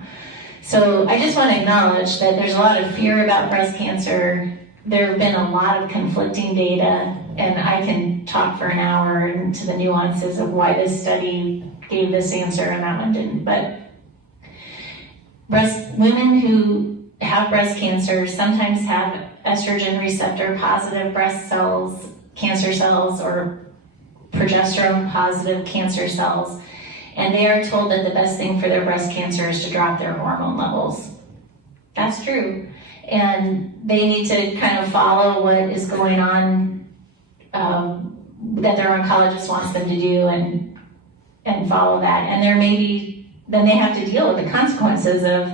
So I just want to acknowledge that there's a lot of fear about breast cancer. There have been a lot of conflicting data, and I can talk for an hour into the nuances of why this study gave this answer and that one didn't. But women who have breast cancer sometimes have estrogen receptor positive breast cells, cancer cells, or progesterone positive cancer cells, and they are told that the best thing for their breast cancer is to drop their hormone levels. That's true. And they need to kind of follow what is going on that their oncologist wants them to do and follow that. And then they have to deal with the consequences of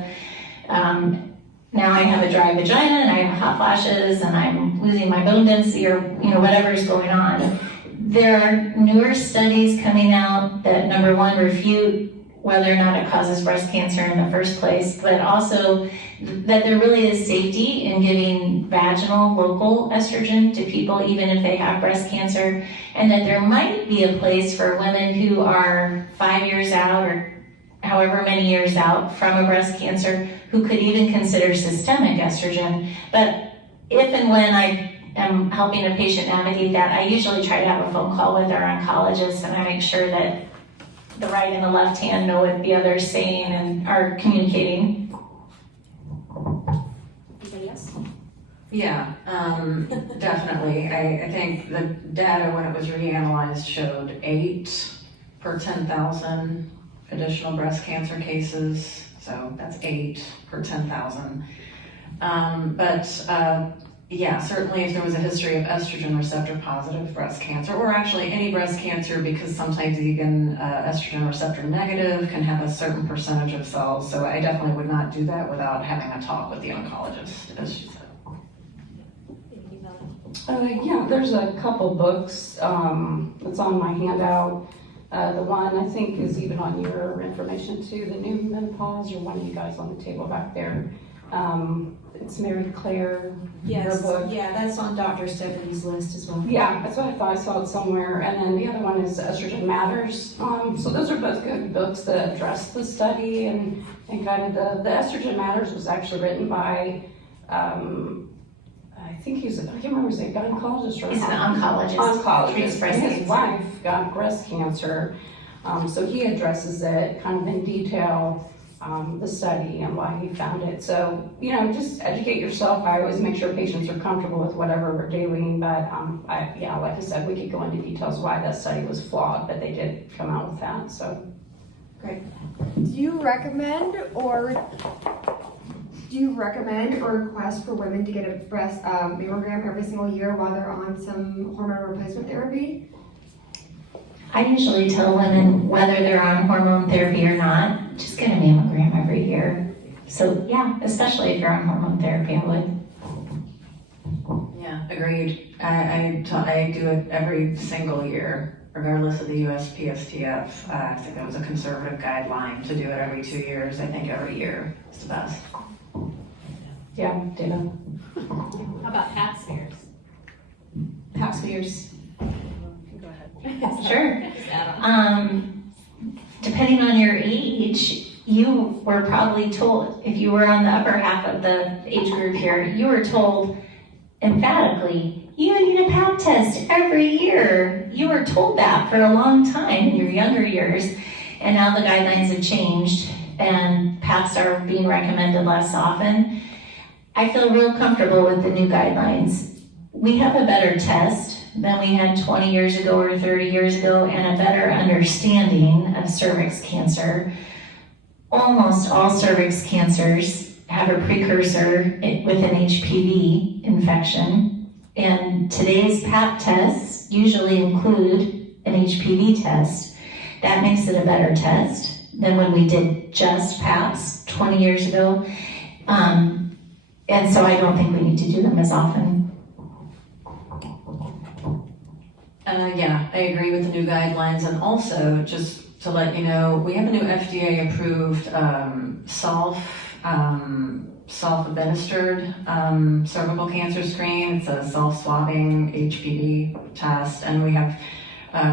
now I have a dry vagina and I have hot flashes and I'm losing my bone density or whatever's going on. There are newer studies coming out that, number one, refute whether or not it causes breast cancer in the first place, but also that there really is safety in giving vaginal local estrogen to people even if they have breast cancer, and that there might be a place for women who are 5 years out or however many years out from a breast cancer who could even consider systemic estrogen. But if and when I am helping a patient navigate that, I usually try to have a phone call with our oncologist, and I make sure that the right and the left hand know what the other is saying and are communicating. Anybody else? Yeah, definitely. I think the data when it was reanalyzed showed 8 per 10,000 additional breast cancer cases. So that's 8 per 10,000. Yeah, certainly if there was a history of estrogen receptor positive breast cancer, or actually any breast cancer, because sometimes even estrogen receptor negative can have a certain percentage of cells. So I definitely would not do that without having a talk with the oncologist, as she said. Yeah, there's a couple books that's on my handout. The one I think is even on your information too, the new Menopause, or one of you guys on the table back there. It's Mary Claire, Yes, her book. yeah, that's on Dr. Stephanie's list as well. Yeah, that's what I thought. I saw it somewhere. And then the other one is Estrogen Matters. So those are both good books that address the study and kind of the Estrogen Matters was actually written by, I think I can't remember, was it a gynecologist or He's an oncologist. Oncologist. Treats breast And his cancer. wife got breast cancer. So he addresses it kind of in detail, the study and why he found it. So, just educate yourself. I always make sure patients are comfortable with whatever we're doing, but like I said, we could go into details why that study was flawed, but they did come out with that, so. Do you recommend or request for women to get a breast mammogram every single year while they're on some hormone replacement therapy? I usually tell women whether they're on hormone therapy or not, just get a mammogram every year. So yeah, especially if you're on hormone therapy, I would. Yeah, agreed. I do it every single year, regardless of the USPSTF. I think that was a conservative guideline to do it every 2 years. I think every year is the best. Yeah, data. How about pap smears? Pap smears. Go ahead. Sure. Depending on your age, you were probably told, if you were on the upper half of the age group here, you were told emphatically, you need a pap test every year. You were told that for a long time in your younger years, and now the guidelines have changed and paps are being recommended less often. I feel real comfortable with the new guidelines. We have a better test than we had 20 years ago or 30 years ago, and a better understanding of cervix cancer. Almost all cervix cancers have a precursor with an HPV infection, and today's pap tests usually include an HPV test. That makes it a better test than when we did just paps 20 years ago. And so I don't think we need to do them as often. Yeah, I agree with the new guidelines, and also just to let you know, we have a new FDA-approved self-administered cervical cancer screen. It's a self-swabbing HPV test, and we have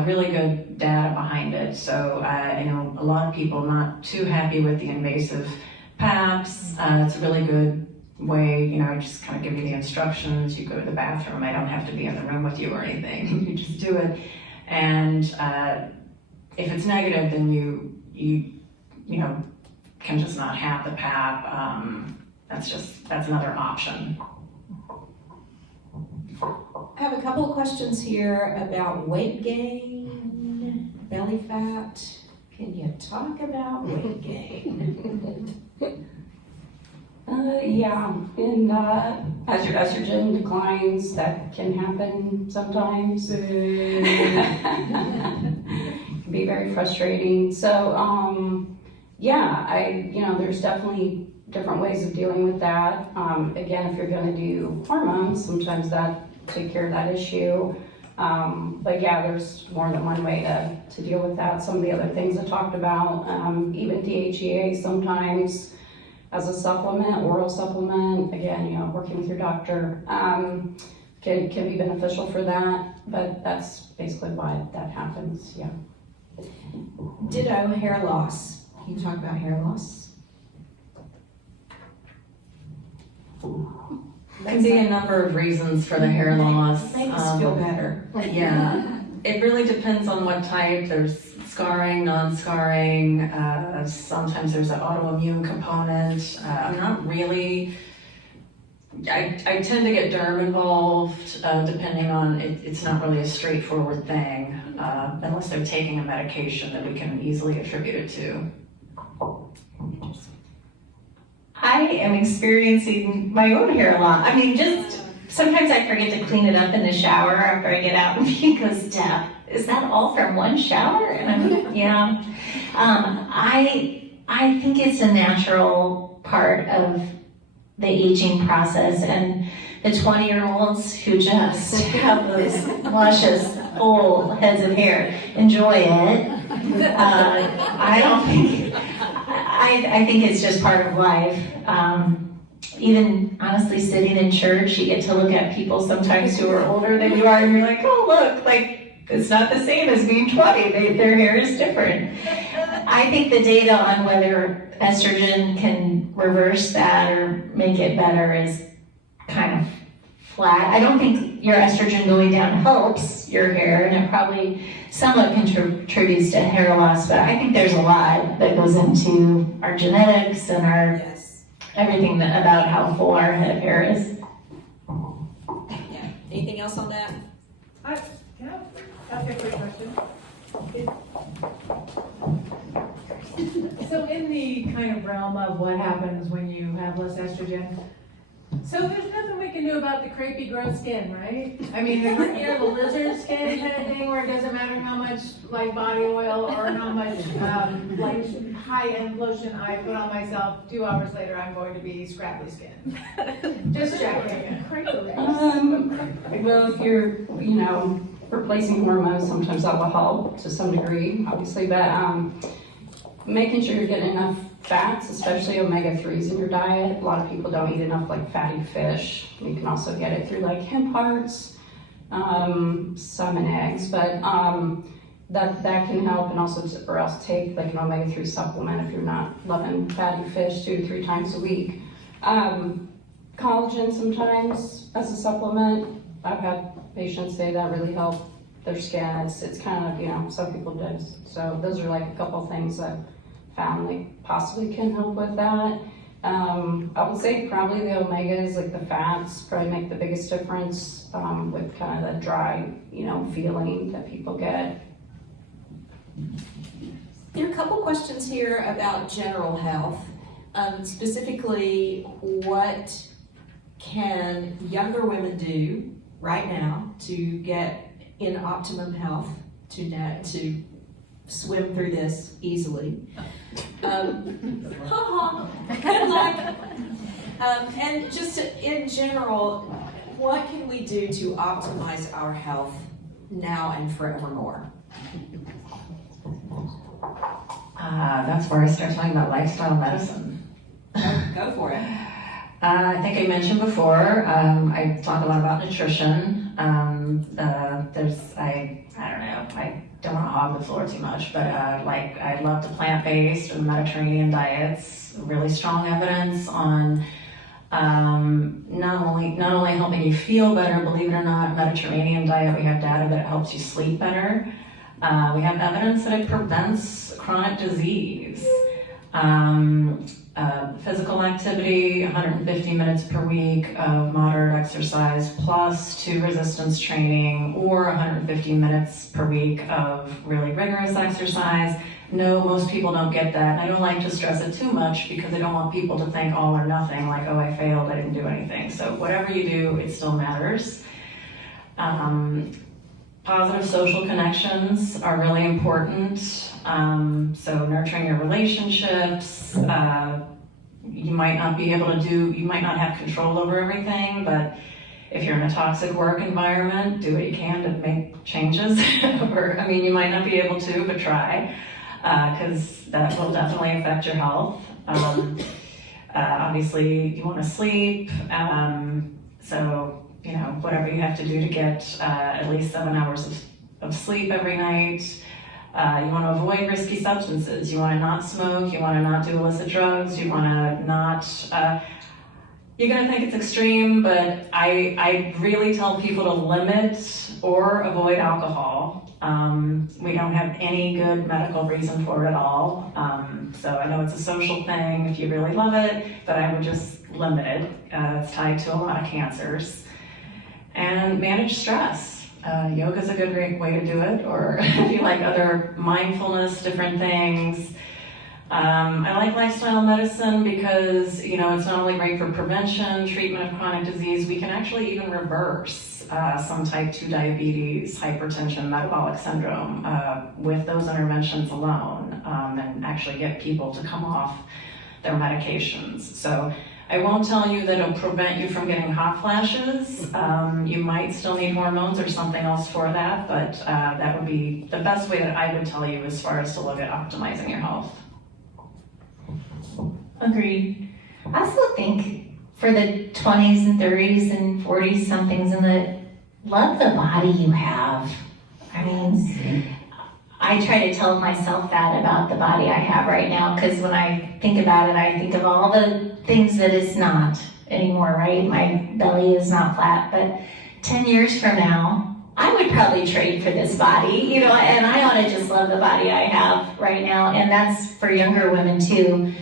really good data behind it. So I know a lot of people not too happy with the invasive PAPs. It's a really good way, I just kind of give you the instructions. You go to the bathroom. I don't have to be in the room with you or anything. You just do it. And if it's negative, then you can just not have the PAP. That's another option. I have a couple of questions here about weight gain, belly fat. Can you talk about weight gain? Yeah, and as your estrogen declines, that can happen sometimes. It can be very frustrating. So, there's definitely different ways of dealing with that. Again, if you're going to do hormones, sometimes that take care of that issue. But yeah, there's more than one way to deal with that. Some of the other things I talked about, even DHEA sometimes as a supplement, oral supplement, again, working with your doctor can be beneficial for that, but that's basically why that happens, yeah. Ditto, hair loss. Can you talk about hair loss? There can be a number of reasons for the hair loss. Make us feel better. Yeah, it really depends on what type. There's scarring, non-scarring, sometimes there's an autoimmune component. I'm not really, I tend to get derm involved depending on, it's not really a straightforward thing unless they're taking a medication that we can easily attribute it to. I am experiencing my own hair loss. I mean, just sometimes I forget to clean it up in the shower after I get out, and he goes, "Deb, is that all from one shower?" And I'm like, yeah. I think it's a natural part of the aging process, and the 20-year-olds who just have those luscious, full heads of hair enjoy it. I don't think. I think it's just part of life. Even honestly, sitting in church, you get to look at people sometimes who are older than you are, and you're like, oh, look, like, it's not the same as being 20. Their hair is different. I think the data on whether estrogen can reverse that or make it better is kind of flat. I don't think your estrogen going down helps your hair, and it probably somewhat contributes to hair loss, but I think there's a lot that goes into our genetics and our everything about how full our head of hair is. Yeah. Anything else on that? Can I ask a quick question? So in the kind of realm of what happens when you have less estrogen, so there's nothing we can do about the crepey gross skin, right? I mean, the lizard skin kind of thing where it doesn't matter how much like body oil or how much like high-end lotion I put on myself, 2 hours later I'm going to be scrappy skin. Just checking. Well, if you're, replacing hormones, sometimes that will help to some degree, obviously, but making sure you're getting enough fats, especially omega-3s in your diet. A lot of people don't eat enough like fatty fish. You can also get it through like hemp hearts, some in eggs, but that can help, and also or else take like an omega-3 supplement if you're not loving fatty fish 2 to 3 times a week. Collagen sometimes as a supplement. I've had patients say that really helped their skin. It's kind of, some people do. So those are like a couple things that found like possibly can help with that. I would say probably the omegas, like the fats, probably make the biggest difference with kind of the dry, feeling that people get. There are a couple questions here about general health. Specifically, what can younger women do right now to get in optimum health, to swim through this easily? Good luck. And just in general, what can we do to optimize our health now and forevermore? That's where I start talking about lifestyle medicine. Go for it. I think I mentioned before, I talk a lot about nutrition. I don't want to hog the floor too much, but I love the plant-based or the Mediterranean diets. Really strong evidence on not only helping you feel better, believe it or not, Mediterranean diet, we have data that it helps you sleep better. We have evidence that it prevents chronic disease. Physical activity, 150 minutes per week of moderate exercise plus 2 resistance training, or 150 minutes per week of really rigorous exercise. No, most people don't get that. And I don't like to stress it too much because I don't want people to think all or nothing, like, oh, I failed, I didn't do anything. So whatever you do, it still matters. Positive social connections are really important. So nurturing your relationships. You might not have control over everything, but if you're in a toxic work environment, do what you can to make changes. You might not be able to, but try, because that will definitely affect your health. Obviously, you want to sleep, so whatever you have to do to get at least 7 hours of sleep every night. You want to avoid risky substances. You want to not smoke. You want to not do illicit drugs. You want to not... you're going to think it's extreme, but I really tell people to limit or avoid alcohol. We don't have any good medical reason for it at all. So I know it's a social thing if you really love it, but I would just limit it. It's tied to a lot of cancers. And manage stress. Yoga is a good way to do it, or if you like other mindfulness, different things. I like lifestyle medicine because, it's not only great for prevention, treatment of chronic disease, we can actually even reverse some type 2 diabetes, hypertension, metabolic syndrome with those interventions alone, and actually get people to come off their medications. So I won't tell you that it'll prevent you from getting hot flashes. You might still need hormones or something else for that, but that would be the best way that I would tell you as far as to look at optimizing your health. Agreed. I also think for the 20s and 30s and 40s somethings love the body you have. I try to tell myself that about the body I have right now, because when I think about it, I think of all the things that it's not. anymore, right? My belly is not flat, but 10 years from now, I would probably trade for this body, you know, and I ought to just love the body I have right now, and that's for younger women too.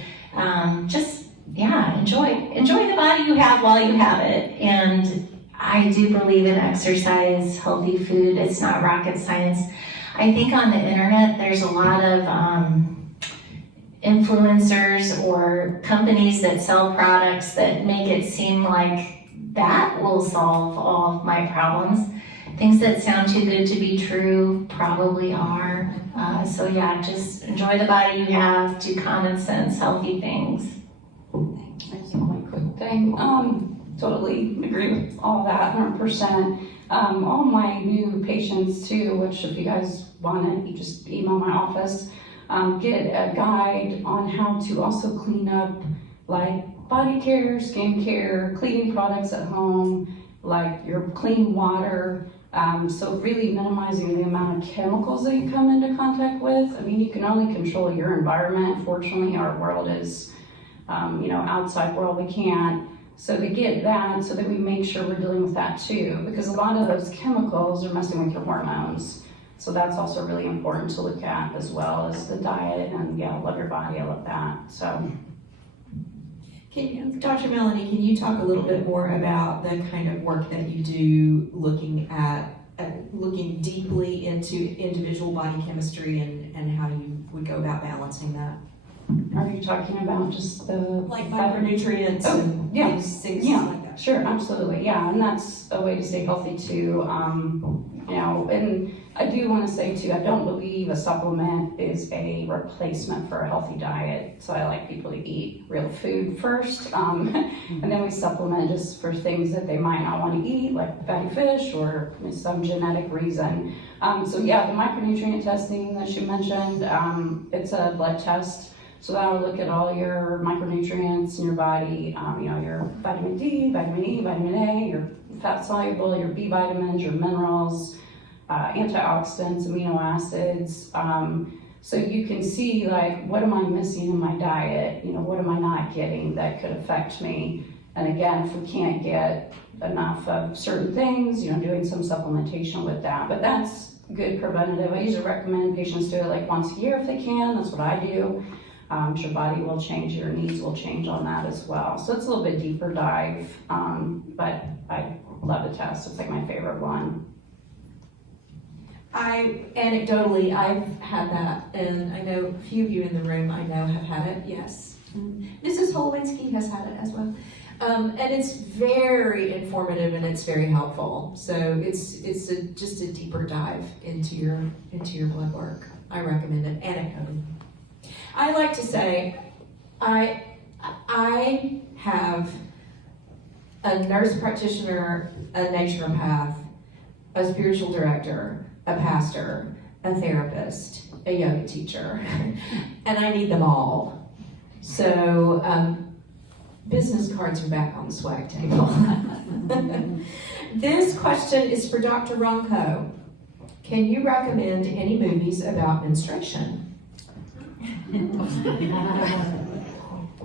Enjoy the body you have while you have it, and I do believe in exercise, healthy food. It's not rocket science. I think on the internet, there's a lot of influencers or companies that sell products that make it seem like that will solve all of my problems. Things that sound too good to be true probably are. Just enjoy the body you have, do common sense, healthy things. That's one quick thing. Totally agree with all that, 100%. All my new patients too, which if you guys want it, you just email my office, get a guide on how to also clean up like body care, skin care, cleaning products at home, like your clean water. So really minimizing the amount of chemicals that you come into contact with. I mean, you can only control your environment. Fortunately, our world is, outside world, we can't. So to get that, so that we make sure we're dealing with that too, because a lot of those chemicals are messing with your hormones. So that's also really important to look at, as well as the diet, and love your body, I love that, so. Dr. Melanie, can you talk a little bit more about the kind of work that you do looking deeply into individual body chemistry and how you would go about balancing that? Are you talking about just the like micronutrients and things like that? Sure, absolutely, and that's a way to stay healthy too. And I do want to say too, I don't believe a supplement is a replacement for a healthy diet. So I like people to eat real food first, and then we supplement just for things that they might not want to eat, like fatty fish or some genetic reason. The micronutrient testing that you mentioned, it's a blood test. So that'll look at all your micronutrients in your body, your vitamin D, vitamin E, vitamin A, your fat soluble, your B vitamins, your minerals, antioxidants, amino acids. So you can see like, what am I missing in my diet? What am I not getting that could affect me? And again, if we can't get enough of certain things, doing some supplementation with that. But that's good preventative. I usually recommend patients do it like once a year if they can. That's what I do. Your body will change, your needs will change on that as well. So it's a little bit deeper dive, but I love the test. It's like my favorite one. Anecdotally, I've had that, and I know a few of you in the room I know have had it, yes. Mrs. Holwinski has had it as well. And it's very informative and it's very helpful. So it's just a deeper dive into your blood work. I recommend it anecdotally. I like to say, I have a nurse practitioner, a naturopath, a spiritual director, a pastor, a therapist, a yoga teacher, and I need them all. So business cards are back on the swag table. This question is for Dr. Ronco. Can you recommend any movies about menstruation?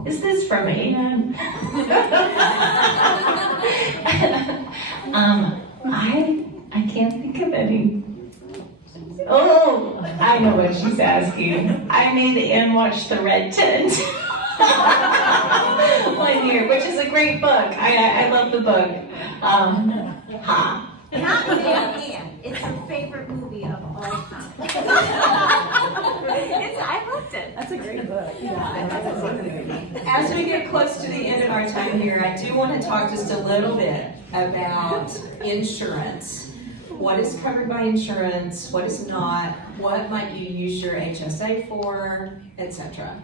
Is this for me? I can't think of any. Oh, I know what she's asking. I made Anne watch The Red Tent 1 year, which is a great book. I love the book. Not Anne. It's her favorite movie of all time. I loved it. That's a great book. As we get close to the end of our time here, I do want to talk just a little bit about insurance. What is covered by insurance? What is not? What might you use your HSA for, etc.?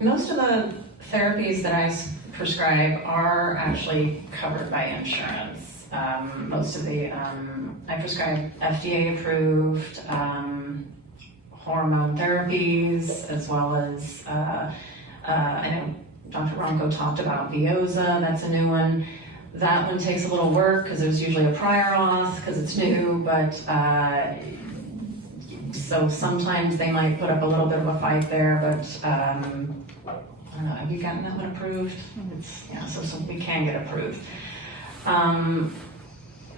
Most of the therapies that I prescribe are actually covered by insurance. Most of the, I prescribe FDA approved hormone therapies, as well as, I know Dr. Ronco talked about Veoza, that's a new one. That one takes a little work because there's usually a prior auth because it's new, but So sometimes they might put up a little bit of a fight there, but I don't know, have you gotten that one approved? So we can get approved.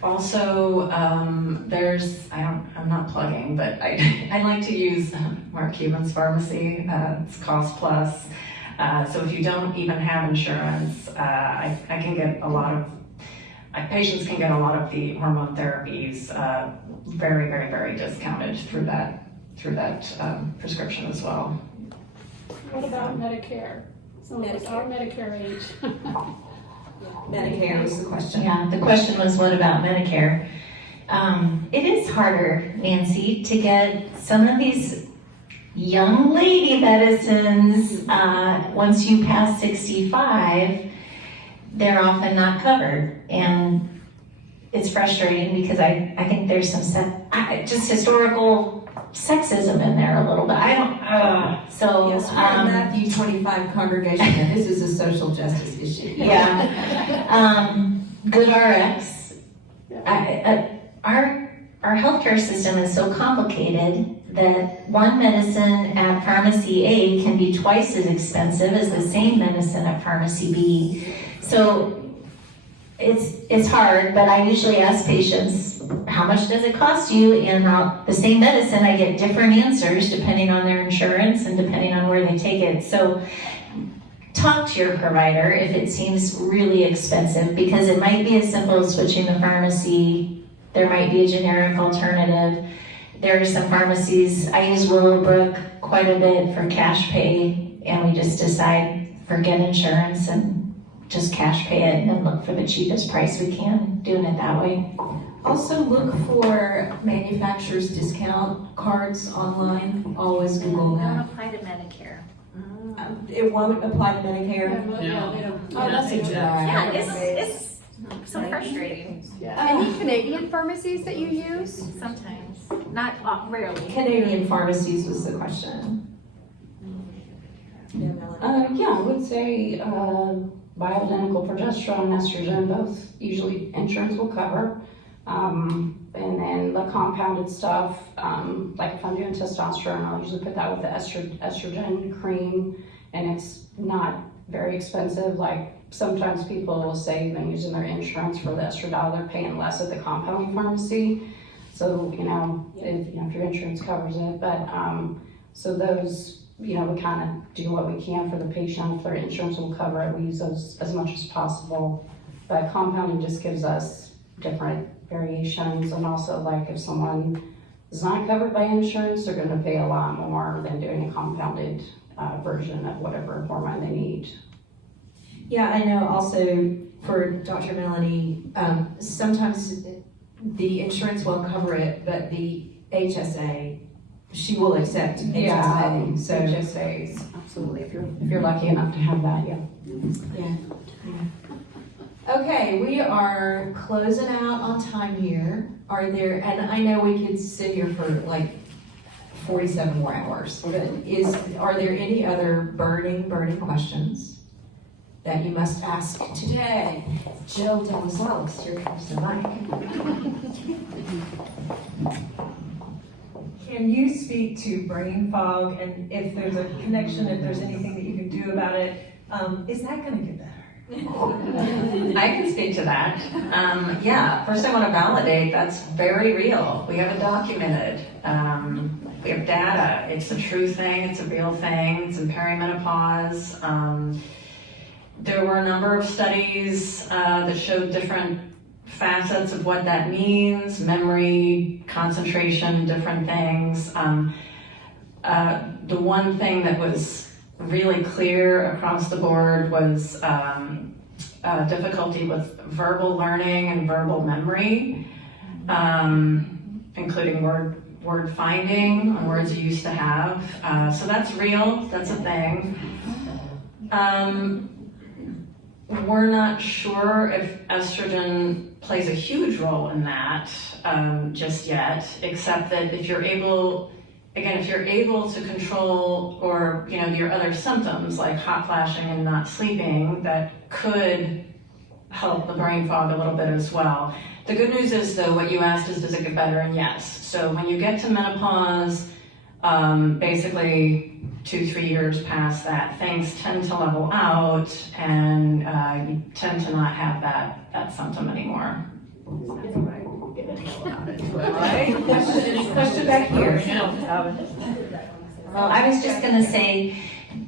Also, I'm not plugging, but I like to use Mark Cuban's pharmacy. It's cost plus. So if you don't even have insurance, I can get a lot of, patients can get a lot of the hormone therapies very, very, very discounted through that prescription as well. What about Medicare? Some of us are Medicare age. Medicare is the question. Yeah, the question was, what about Medicare? It is harder, Nancy, to get some of these young lady medicines, once you pass 65, they're often not covered. And it's frustrating because I think there's some just historical sexism in there a little bit. Yes, we're in Matthew 25 congregation, and this is a social justice issue. Yeah. Good RX. Our healthcare system is so complicated that one medicine at pharmacy A can be twice as expensive as the same medicine at pharmacy B. So it's hard, but I usually ask patients, how much does it cost you? And the same medicine, I get different answers depending on their insurance and depending on where they take it. So talk to your provider if it seems really expensive, because it might be as simple as switching the pharmacy. There might be a generic alternative. There are some pharmacies, I use Willowbrook quite a bit for cash pay, and we just decide, forget insurance and just cash pay it and then look for the cheapest price we can, doing it that way. Also look for manufacturer's discount cards online. Always Google Don't that. apply to Medicare. It won't apply to Medicare? Yeah, they don't. Oh, that's a Yeah, it's so frustrating. Any Canadian pharmacies that you use? Sometimes, not rarely. Canadian pharmacies was the question. Yeah, I would say bioidentical progesterone and estrogen, both usually insurance will cover. And then the compounded stuff, like if I'm doing testosterone, I'll usually put that with the estrogen cream, and it's not very expensive. Like sometimes people will say they're using their insurance for the estradiol, they're paying less at the compounding pharmacy. So, if your insurance covers it, but so those, we kind of do what we can for the patient. If their insurance will cover it, we use those as much as possible. But compounding just gives us different variations, and also like if someone is not covered by insurance, they're going to pay a lot more than doing a compounded version of whatever hormone they need. Yeah, I know also for Dr. Melanie, sometimes the insurance won't cover it, but the HSA, she will accept HSA. Yeah, So HSAs, absolutely. If you're lucky enough to have that, yeah. Okay, we are closing out on time here. Are there, and I know we could sit here for like 47 more hours, but are there any other burning questions that you must ask today? Jill Delasalis, here comes the mic. Can you speak to brain fog, and if there's a connection, if there's anything that you can do about it, is that gonna get better? I can speak to that. First I want to validate that's very real. We have it documented. We have data. It's a true thing. It's a real thing. It's in perimenopause. There were a number of studies that showed different facets of what that means, memory, concentration, different things. The one thing that was really clear across the board was difficulty with verbal learning and verbal memory, including word finding on words you used to have. So that's real, that's a thing. We're not sure if estrogen plays a huge role in that just yet, except that if you're able to control or your other symptoms like hot flashing and not sleeping, that could help the brain fog a little bit as well. The good news is though, what you asked is, does it get better? And yes. So when you get to menopause, Basically, 2-3 years past that, things tend to level out, and you tend to not have that symptom anymore. Question back here. Well, I was just gonna say,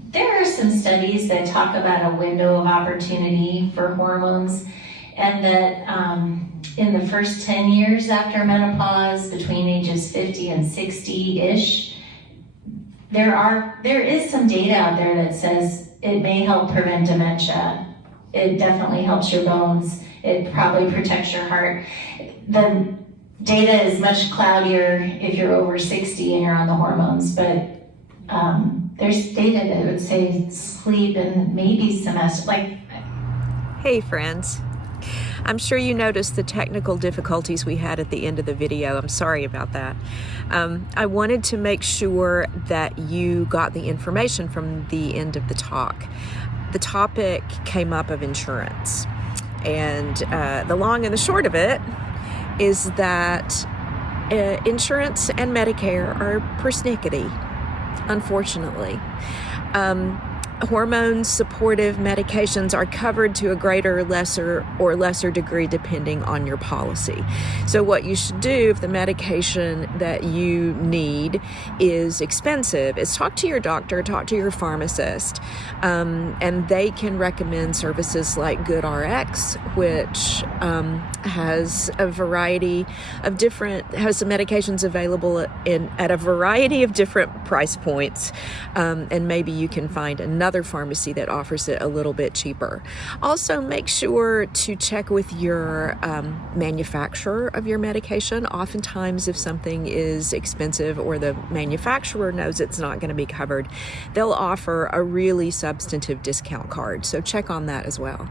there are some studies that talk about a window of opportunity for hormones, and that in the first 10 years after menopause, between ages 50 and 60-ish, there is some data out there that says it may help prevent dementia. It definitely helps your bones. It probably protects your heart. The data is much cloudier if you're over 60 and you're on the hormones, but there's data that would say sleep and maybe some Hey friends. I'm sure you noticed the technical difficulties we had at the end of the video. I'm sorry about that. I wanted to make sure that you got the information from the end of the talk. The topic came up of insurance. And the long and the short of it is that insurance and Medicare are persnickety, unfortunately. Hormone supportive medications are covered to a greater, lesser degree depending on your policy. So what you should do if the medication that you need is expensive is talk to your doctor, talk to your pharmacist, and they can recommend services like GoodRx, which has a variety of has some medications available at a variety of different price points, and maybe you can find another pharmacy that offers it a little bit cheaper. Also, make sure to check with your manufacturer of your medication. Oftentimes, if something is expensive or the manufacturer knows it's not going to be covered, they'll offer a really substantive discount card. So check on that as well.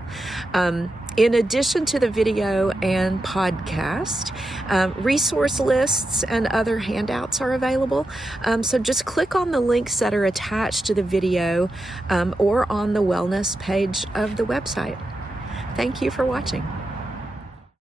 In addition to the video and podcast, resource lists and other handouts are available. So just click on the links that are attached to the video or on the wellness page of the website. Thank you for watching.